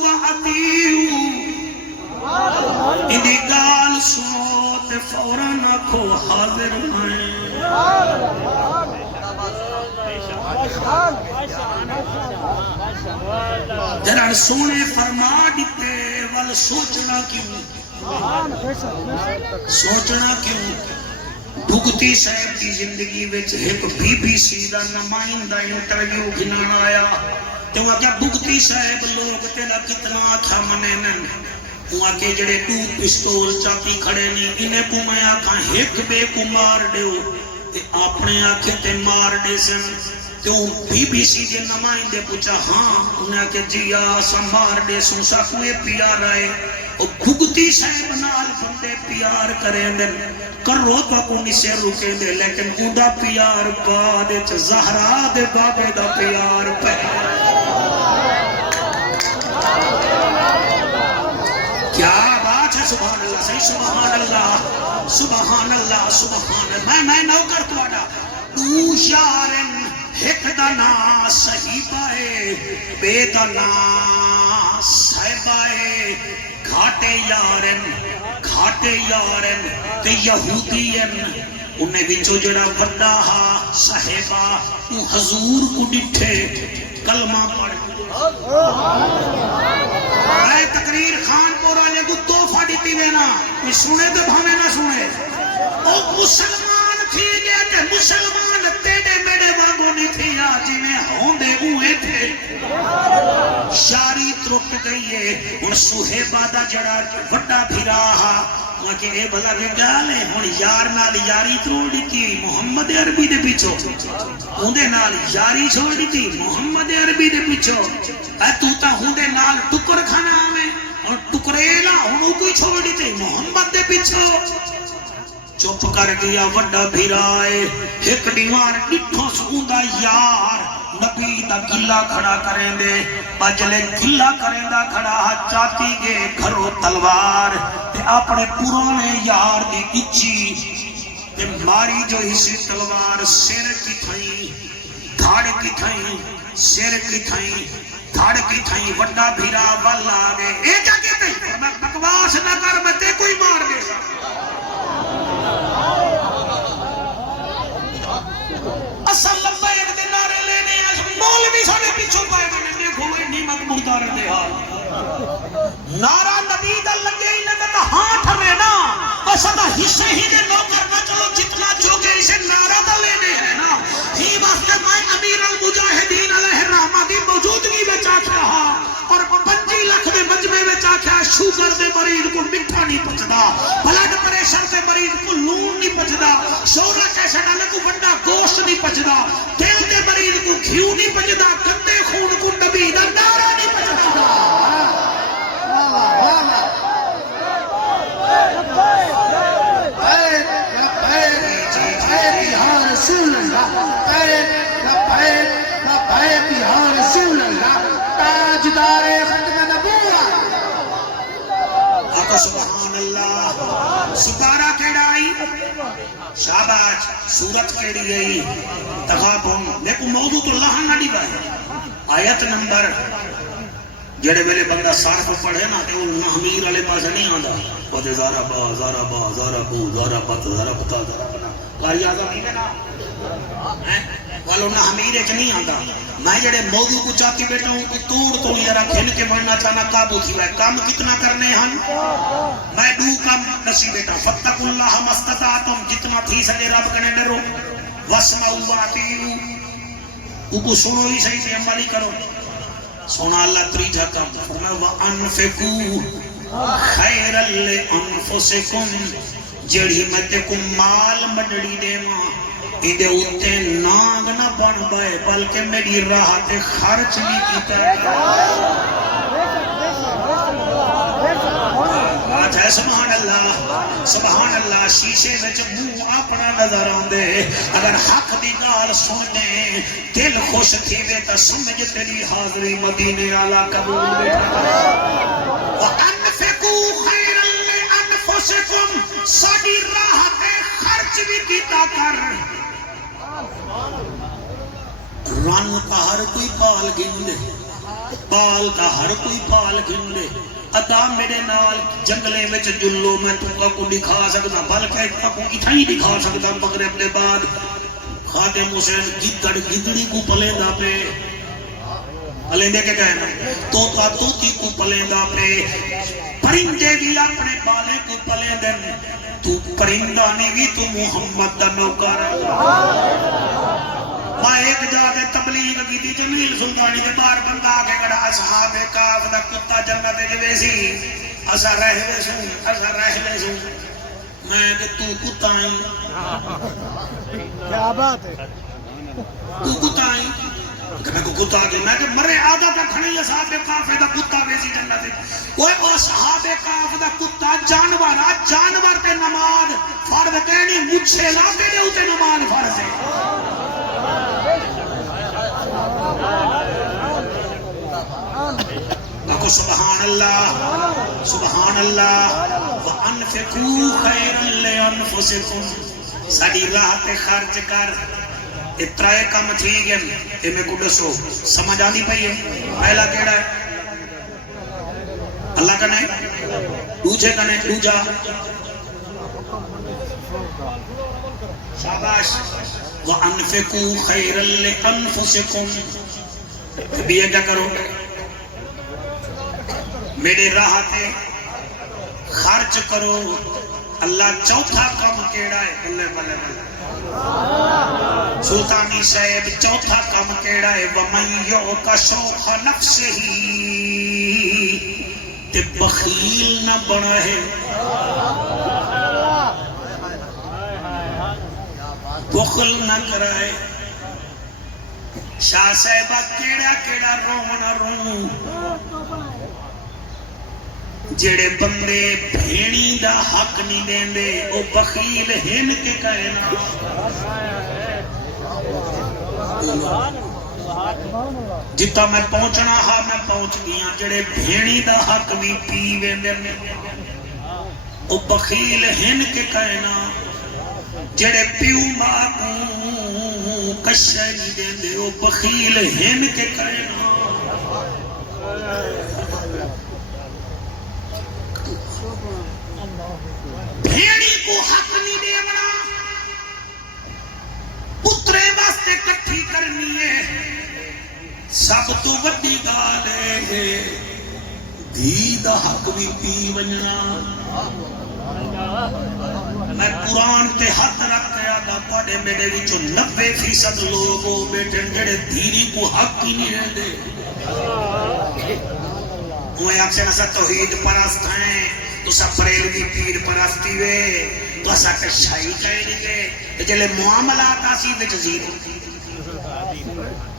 واطیعوا انہی گال سنو تے فوراً آنکھو حاضر ہیں جران سونے فرما دیتے وال سوچنا کیوں سوچنا کیوں بھگتی صاحب کی زندگی وچ ایک بی بی سی دا نمائندہ انٹرویو گھنانا آیا تو وہاں کیا بھگتی صاحب لوگ تیرا کتنا آکھا منے نن وہاں کے جڑے ٹوٹ پسٹول چاپی کھڑے نہیں انہیں کو میں آکھا ایک بے کو مار دیو اپنے آکھے تے مار دے سن تو بی بی سی دے نمائندے پوچھا ہاں انہیں کہ جی آسا مار دے سن سا کوئے پیار آئے اور بھگتی صاحب نال بندے پیار کریں دن کرو تو کو نسے رکے دے لیکن اوندا پیار بعد وچ زہرا دے بابے دا پیار پہ کیا بات ہے سبحان اللہ صحیح سبحان اللہ سبحان اللہ سبحان اللہ میں نوکر تواڈا دو شارن ایک دا نا صحیبائے بے دا نا صحیبائے گھاٹے یارن تے یہودین انہیں بچو جڑا وڈا ہا صحیبہ وہ حضور کو ڈٹھے کلمہ پڑھ اے تقریر خان پورا لے کو توفہ دیتی وینا کوئی سنے تو بھامے نہ سنے او مسلمان تھی گیا کہ مسلمان تیڑے میڑے واگو نہیں تھی آجی میں ہوندے ہوئے تھے شاری ترک گئی ہے ان صحیبہ دا جڑا وڈا بھی رہا وہاں کہ اے بھلا کے گالے ہون یار نال یاری چھوڑ دیتی محمد عربی دے پیچھو ہوندے نال یاری چھوڑ دیتی محمد عربی دے پیچھو اے تو تا ہوندے نال ٹکر کھانا ہمیں اور ٹکریلا ہوں کوئی چھوڑ دیتے محمد دے پیچھو چپ کر گیا وڈا بھیرائے ایک دیوار ڈٹھو سکوندا یار نبی دا گلا کھڑا کریں دے پجلے گلا کریں دا کھڑا چاہتی گے گھروں تلوار تے اپنے پرانے یار دی اچھی تے ماری جو اسی تلوار سر کی تھائیں دھاڑ کی تھائیں سر کی تھائیں دھاڑ کی تھائیں وڈا بھیرا والا آگے اے کیا کہتے ہیں میں بکواس نہ کر میں تے کوئی مار دے اصل لمبا ایک دن نعرے لینے آج مولوی ساڑے پیچھو پائے میں نے دیکھو میں نیمت مردہ رہے حال نعرہ نبی دا لگے ہی نہ دیتا ہاتھ ہمیں نا اسدہ حصے ہی نے لوگ کرنا چلو جتنا چوکے اسے نعرہ دا لینے ہیں نا ہی واسطے میں امیر المجاہدین علیہ الرحمہ دی موجودگی میں چاکھا ہا اور 25 لاکھ میں مجمع میں چاکھا شوگر دے مریض کو مٹھا نہیں پچدا بلڈ پریشر دے مریض کو لون نہیں پچدا شورہ کیسے ڈالے کو بندہ گوشت نہیں پچدا دل دے مریض کو گھیو نہیں پچدا گندے خون کو نبی دا نعرہ نہیں پچدا رسول اللہ یا رسول اللہ تاجدار ختم نبوت آقا سبحان اللہ ستارہ کیڑا آئی شاباش سورت کیڑی گئی تغابن دیکھو موضوع تو اللہ نہ دی بھائی آیت نمبر جڑے ویلے بندہ صارف پڑھے نا تے وہ نحمیر والے پاس نہیں آندا وہ تے زارا با زارا با زارا بو زارا بت زارا بتا زارا بنا کاری اعظم نہیں نا والو نحمیر اچ نہیں آندا میں جڑے موضوع کو چاہتی بیٹھا ہوں کہ توڑ تو یارا کھل کے بننا چاہنا قابو تھی ہے کام کتنا کرنے ہن میں دو کام نصیب بیٹا فتقوا اللہ مستطاعتم جتنا تھی سکے رب کنے ڈرو واسمعوا واطیعوا کو سنو ہی صحیح سے عمل ہی کرو سونا اللہ تریجا کام فرمایا وَأَنفِقُوا خَيْرًا لِأَنفُسِكُمْ جڑی میں تے کو مال مڈڑی دے ماں ایدے ہوتے ناگ نہ بن بائے بلکہ میری راہ تے خرچ بھی کیتا ہے بات ہے سبحان اللہ شیشے میں جب منہ اپنا نظر آندے اگر حق دی گال سننے دل خوش تھی وے تا سمجھ تیری حاضری مدینے آلہ قبول بیٹھا وَأَنفِقُوا خَيْرًا لِأَنفُسِكُمْ ساڑی راہ تے خرچ بھی کیتا کر رن کا ہر کوئی پال گن لے پال کا ہر کوئی پال گن لے ادا میرے نال جنگلے میں جلو میں تمہیں کو دکھا سکتا بلکہ کو اتھائی دکھا سکتا مغرب نے بعد خادم حسین گدڑ گدڑی کو پلیندہ پہ پلیندے کے کہنا توتا توتی کو پلیندہ پہ پرندے بھی اپنے بالے کو پلیندن تو پرندہ نہیں بھی تو محمد دا نوکر میں ایک جاگے تبلیغ کی دی جمیل سلطانی دے بار بندہ آگے گڑا اصحاب کاف دا کتا جنت جویسی اسا رہوے سوں میں کہ تو کتا آئی کیا بات ہے تو کتا آئی کہ میں کو کتا آگے میں کہ مرے آدھا تا کھڑی اصحاب کاف دا کتا ویسی جنت کوئی اصحاب کاف دا کتا جانور تے نماز فرد کہنی مجھے لاتے دے ہوتے نماز فرض ہے کو سبحان اللہ وَأَنفِقُوا خَيْرًا لِأَنفُسِكُمْ ساڑی راہ تے خرچ کر اترائے کم تھی گئے اے میں کو دسو سمجھ آنی پئی ہے پہلا کیڑا ہے اللہ کا نہیں دوجھے کا نہیں دوجھا شاباش وَأَنفِقُوا خَيْرًا لِأَنفُسِكُمْ ابھی یہ کیا کرو میرے راہ تے خرچ کرو اللہ چوتھا کام کیڑا ہے بلے بلے بلے سلطانی صاحب چوتھا کام کیڑا ہے وَمَنْ يُعْقَ شُوخَ نَفْسِهِ تے بخیل نہ بنا ہے بخل نہ کرائے شاہ صاحبہ کیڑا کیڑا رونا رو جڑے بندے بھیڑی دا حق نہیں دیں دے او بخیل ہن کے کہنا جتا میں پہنچنا ہاں میں پہنچ گیا جڑے بھیڑی دا حق بھی پی ویندے او بخیل ہن کے کہنا جڑے پیو ماں کو کشے نہیں دیں دے او بخیل ہن کے کہنا بھیڑی کو حق نہیں دینا پترے واسطے کٹھی کرنی ہے سب تو وڈی گال ہے دھی دا حق بھی پی ونجنا میں قرآن تے ہاتھ رکھ کے آگا پاڑے میرے وچوں 90% لوگ ہو بیٹھے جڑے دھیری کو حق ہی نہیں رہتے وہ آپ سے نسا توحید پرست ہیں تو سب پریلوی پیر پرستی وے تو ایسا کشائی کہے نہیں گے جلے معاملات آسی وچ زیرو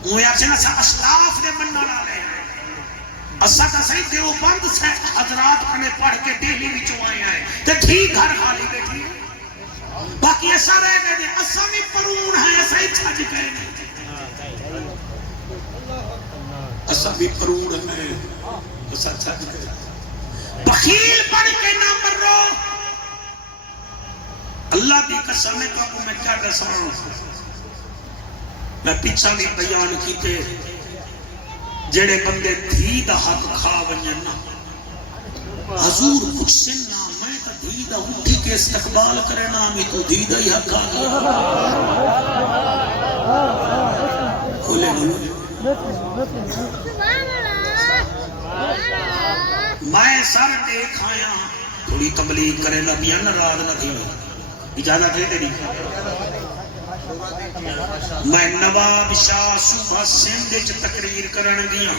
وہ آپ سے نسا اشلاف دے مننا لالے اسا کا صحیح دیو بند سے حضرات کنے پڑھ کے دہلی وچوں آئے آئے تے ٹھیک گھر خالی بیٹھی باقی ایسا رہ گئے دے اسا بھی پرون ہے ایسا ہی چھج گئے اسا بھی پرون ہے ایسا چھج گئے بخیل بن کے نہ مرو اللہ دی قسم ہے تو میں کیا دساں میں پیچھا بھی بیان کیتے جڑے بندے دھی دا حق کھا ونجن حضور پوچھن نا میں تا دھی دا اٹھی کے استقبال کرے نا میں تو دھی دا ہی حق کھا گیا کھولے کھولے میں سر دیکھ آیا تھوڑی تبلیغ کرے لبیاں ناراض نہ تھی اجازت ہے تیری میں نواب شاہ صوبہ سندھ وچ تقریر کرن گیا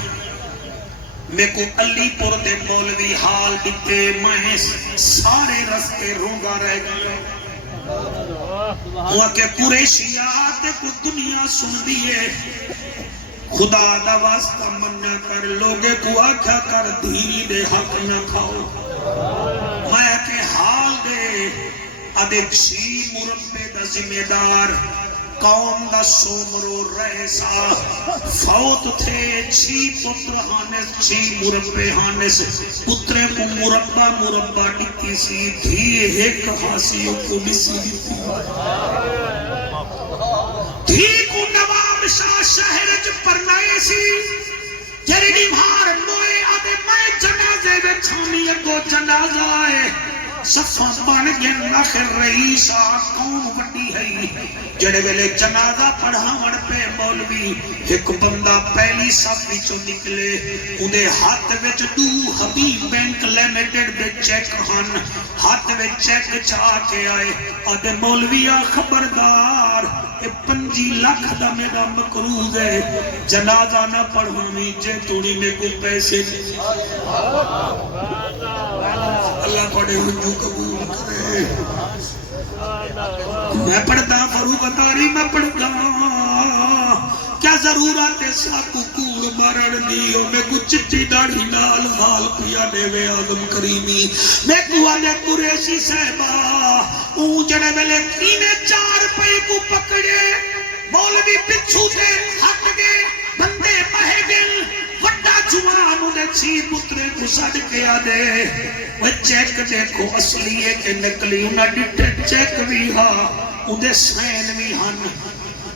میں کو علی پور دے مولوی حال دتے میں سارے رستے روندا رہ گیا وہ کہ قریشیات کو دنیا سن دیے خدا دا واسطہ مننا کر لوگے کو آکھا کر دھیری دے حق نہ کھاؤ میں کہ حال دے ادھے 6 مربے دا ذمہ دار قوم دا سومرو رئیسا فوت تھے 6 پتر ہانس 6 مربے ہانس پترے کو مربع ڈکتی سی دھی ایک ہاسی کو مسی دیتی دھی کو نواب شاہ شہر چ پرنائے سی جری مہار موئے آدھے میں جنازے میں چھانی اگو جنازہ ہے صفہ بان گن آخر رئیسا قوم وڈی ہے جڑے ویلے جنازہ پڑھاون پہ مولوی ایک بندہ پہلی صف وچوں نکلے انہیں ہاتھ وچ دو حبیب بینک لیمیٹڈ دے چیک ہن ہاتھ وچ چیک چا کے آئے آدھے مولویا خبردار 5 لاکھ دا میرا مقروض ہے جنازہ نہ پڑھویں جے توڑی میں کو پیسے اللہ پڑھے ہنجو قبول کرے میں پڑھتا فروغ تاری میں پڑھتا کیا ضرورت ہے ساکو کوڑ مرن دیو میں کو چٹی داڑھی نال مال پیا دے وے آدم کریمی میں کو آنے قریشی صاحبہ اون جڑے ملے کینے 4 پے کو پکڑے مولوی پچھو دے ہٹ گئے بندے پہے گئے وڈا جوان انہیں 6 پترے کو سڑ کے آدھے وہ چیک دیکھو اصلی ہے کہ نکلی انہیں ڈٹے چیک بھی ہاں انہیں سین بھی ہن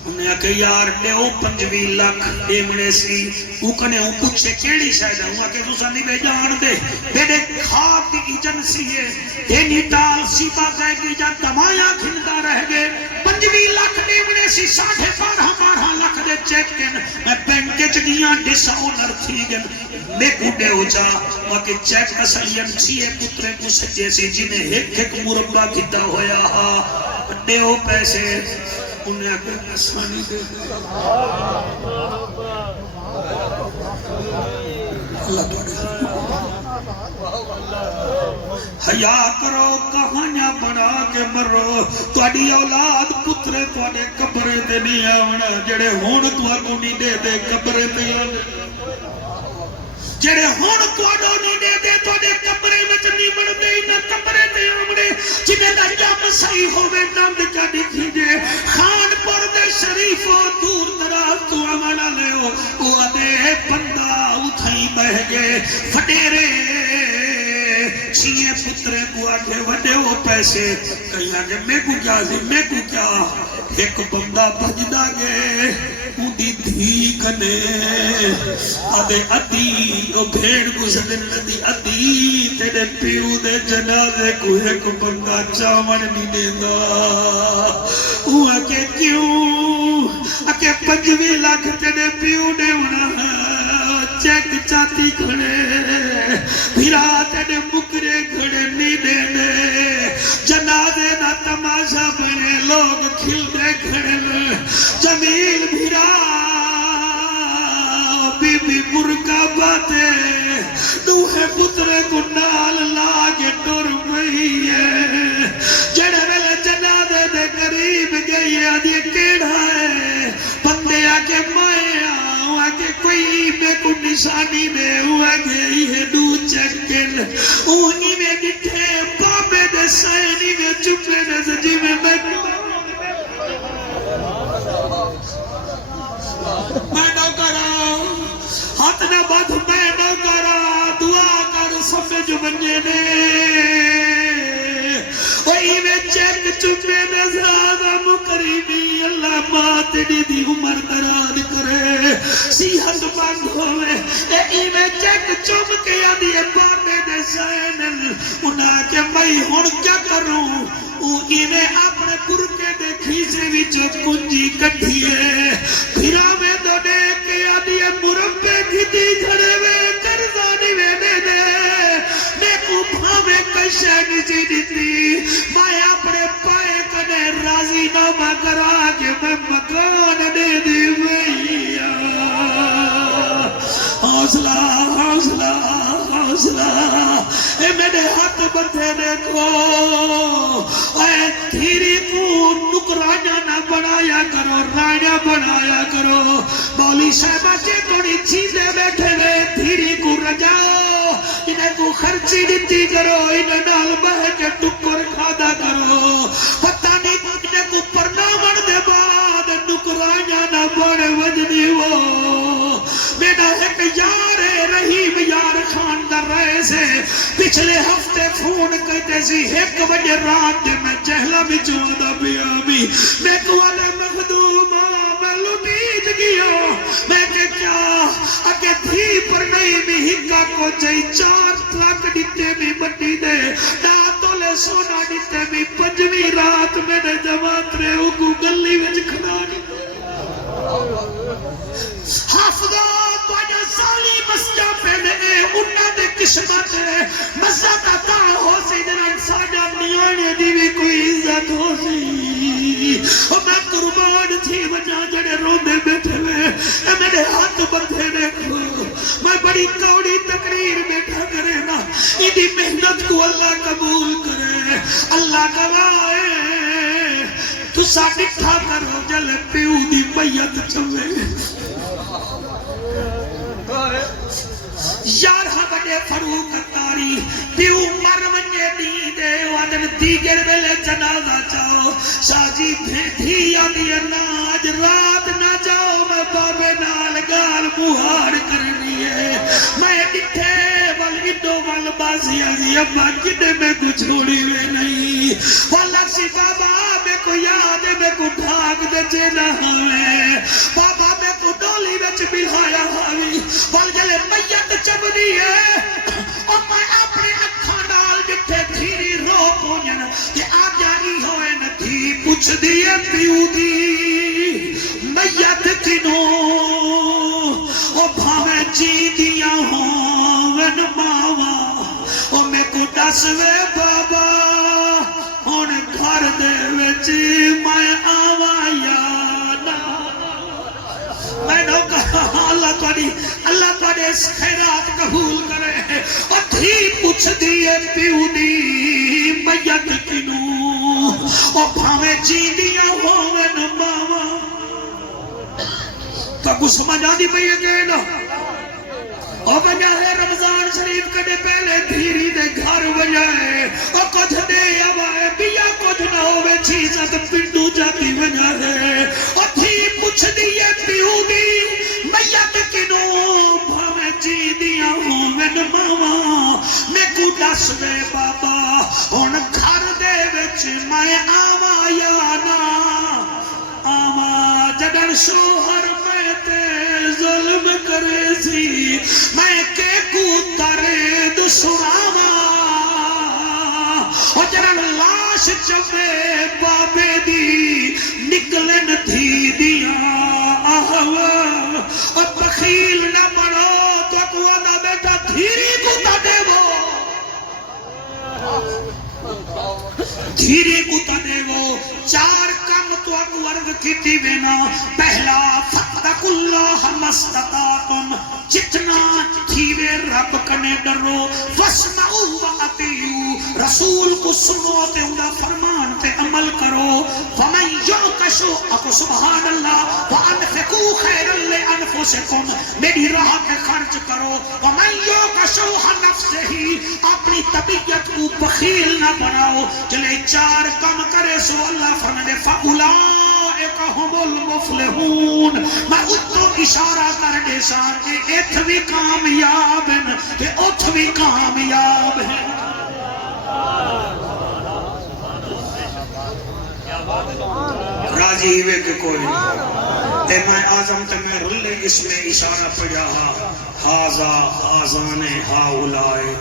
انہیں کہ یار دیو 25 لاکھ دیمنے سی وہ کنے ہوں پوچھے کیڑی شاید ہوں کہ تو سنی بے جان دے بیڑے خواب دی ایجنسی ہے دینی ٹال سیپا کہے کہ جا دمایا کھندا رہ گئے 25 لاکھ دیمنے سی 12.5 لاکھ دے چیک کن میں بینکے چگیاں ڈسا اونر تھی گن میں کھوڑے ہو جا وہاں چیک اصلین 6 پترے کو سجے سی جنہیں ایک مربع کتا ہویا ہاں دیو پیسے انہیں اگر آسانی دے دے اللہ توڑے حیا کرو کہانیاں بنا کے مرو توڑی اولاد پترے توڑے قبرے دے نہیں آونا جڑے ہون توڑو نہیں دے دے قبرے دے آونا جڑے ہون توڑو نہیں دے دے توڑے قبرے میں چنی بڑھتے نہ کمرے تے آمڑے جنہیں دا جم صحیح ہوئے دند چڑی کھیجے خان پور دے شریف و دور دراز تو آمڑا لے ہو وہ آدھے بندہ اتھائی بہ گئے فٹیرے چھیئے پترے کو آگے وڈے ہو پیسے کہیں آگے میں کو کیا زی میں کو کیا ایک بندہ بجدہ گئے اندی دھی کنے آدھے ادھی او بھیڑ کو سدن ندی ادھی تیرے پیو دے جنازے کو ایک بندہ چاون نہیں دینا وہ آگے کیوں آگے 5 لاکھ تیرے پیو نے انہا چیک چاتی کھڑے پھرا تیرے مکرے کھڑے نینے نے جنازے نہ تماشا بنے لوگ کھلنے کھڑے جمیل بھرا بی بی مرکا باتے دوہے پترے کو نال لاغے ڈور گئی ہے جڑے ملے جنازے دے قریب گئی ہے آدھے کیڑا ہے بندے آکے مائے آگے کوئی میں کو نشانی دے آگے یہ دو چکن اونی میں گٹھے بابے دے سائنی میں چپے دے سجی میں نہ کرا ہاتھ نہ بات میں نہ کرا دعا کر سمجھ بنجے دے وہی میں چیک چپے دے زیادہ مقریبی اللہ ماں تیری دی عمر دراد کرے صحت بند ہوئے اے میں چیک چپ کے آدھی بابے دے سینل انہاں کے میں ہون کیا کروں انہیں اپنے پرکے دے کھیسے بھی جو کنجی کٹھیے پھرا میں دو دے کے آدھی مربے کی دی گھڑے میں کرزانی میں دے دے میں کو بھامے کشے نجی دیتی میں اپنے پائے کنے راضی نامہ کرا کہ میں مکان دے دی بھئیا حوصلہ حوصلہ حوصلہ اے میرے ہاتھ بندھے دیکھو اے دھیری کو نکرانہ نہ بنایا کرو رانہ بنایا کرو مولی صاحبہ جے تھوڑی چیزیں بیٹھے ہوئے دھیری کو رجاؤ انہیں کو خرچی دیتی کرو انہیں نال بہ کے ٹکر کھادا کرو پتہ نہیں انہیں کو پرنامن دے بعد نکرانہ نہ بڑے وجدی ہو میرا ایک یار رحیم یار خان در رہے سے پچھلے ہفتے فون کہتے سی 1 بجے رات دے میں چہلہ بھی چودہ بھی میں کو آلے مخدومہ میں لٹیج گیا میں کہ کیا اکے دھی پر نہیں بھی ہکا کو چاہی 4 لاکھ ڈیتے بھی بٹی دے ناتو لے سونا ڈیتے بھی 5ویں رات میں نے جماعت رہے ہو کو گلی وچ کھڑا ڈیتے حافظات واجہ سالی مسجہ پہنے انہاں دے قسمت مسجہ کا تا ہو سی دنان ساڑھا نیانے دیوی کوئی عزت ہو سی اور میں قربان تھی وجہ جڑے روندے بیٹھے ہوئے اے میرے ہاتھ بندھے دیکھو میں بڑی کوڑی تقریر بیٹھا کرے نا ایدی محنت کو اللہ قبول کرے اللہ گوائے تو ساڑھا کرو جل پیو دی میت چوے یارہ بڑے فروق تاری پیو مر منجے دی دے وادن دیگر ویلے جنازہ چاہو شاجی بھیٹھی آدھی اناج رات نہ جاؤ میں بابے نال گال مہار کرنی ہے میں ڈٹھے والویڈو والباسی آزی اما جنے میں کچھ چھوڑی ہوئے نہیں والا سی بابا میں کو یاد میں کو ڈھاک دے جینا ہمیں بابا میں کو ڈولی وچ بلھایا ہمیں والجلے میت چبنی ہے اور میں اپنے اکھاں ڈال جتھے دھیری رو پونجن کہ آج آئی ہوئے نہ دھی پوچھ دیئے پیو دی میت کنوں او بھامے جی دیا ہوئن ماما او میں کو ڈسوے بابا ان گھر دے وچی میں آوایا میں نے کہا اللہ تواڈے اس خیرات قبول کرے اور دھی پوچھ دیئے پیو دی میت کنوں اور بھامے جی دیا ہوئن ماما تو کچھ سمجھ آدھی پہیے گئے نا او بجا ہے رمضان شریف کدے پہلے دھیری دے گھر بجائے او کچھ دے آوائے بیا کچھ نہ ہوئے چیزاں تے پنڈو جاتی بجا ہے او تھی پوچھ دیئے پیو دی میت کنو بھامے جی دیا ہوں من ماما میں کو دس دے بابا ہن گھر دے وچ میں آواں یا نہ آواں جدن شوہر میں تے ظلم کرے سی میں کے کو ترے دسواواں او جدن لاش چوے بابے دی نکلن تھی دیا اور بخیل نہ بڑھو تو اکوانا بیٹا دھیری کو تا دے وہ دھیری کو تا دے وہ چار کم تو اکورد کیتی بینا پہلا فتق اللہ مستقاتم جتنا تھیوے رب کنے ڈرو وَاسْمَعُوا وَأَطِيعُوا رسول کو سنو تے انہا فرمان تے عمل کرو وَمَنْ يُعْقَشُ اکو سبحان اللہ وَأَنْفِقُوا خَيْرًا لِأَنفُسِكُمْ میری راہ پہ خرچ کرو وَمَنْ يُعْقَشُ نَفْسِهِ اپنی طبیعت کو بخیل نہ بناؤ چلے چار کم کرے سو اللہ فرمانے فَأُولَئِكَ هُمُ الْمُفْلِحُونَ میں اتو اشارہ کر دے سارے ایتھ بھی کامیاب ہیں تے اتھ بھی کامیاب ہیں راجی ہوئے کہ کوئی تے میں آزم تے میں رلے اس میں اشارہ پڑھا حاضا حاضان ہاؤلائے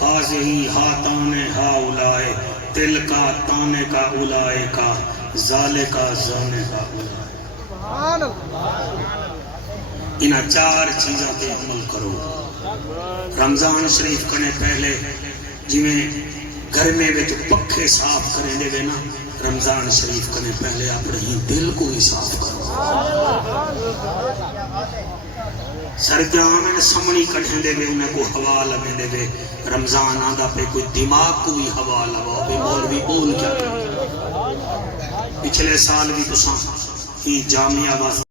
حاضی ہاتان ہاؤلائے تل کا تانے کا اولائے کا زالے کا زانے کا اولائے انہا چار چیزاں پہ عمل کرو رمضان شریف کنے پہلے جی میں گھر میں جو پکھے صاف کریں دے گے نا رمضان شریف کنے پہلے اپنے ہی دل کو ہی صاف کرو سردیاں میں سمنی کڑھیں دے گے انہیں کو ہوا لگیں دے گے رمضان آدھا پہ کوئی دماغ کو بھی ہوا لگاؤ بھی مولوی بول کیا پچھلے سال بھی تو ہی جامعہ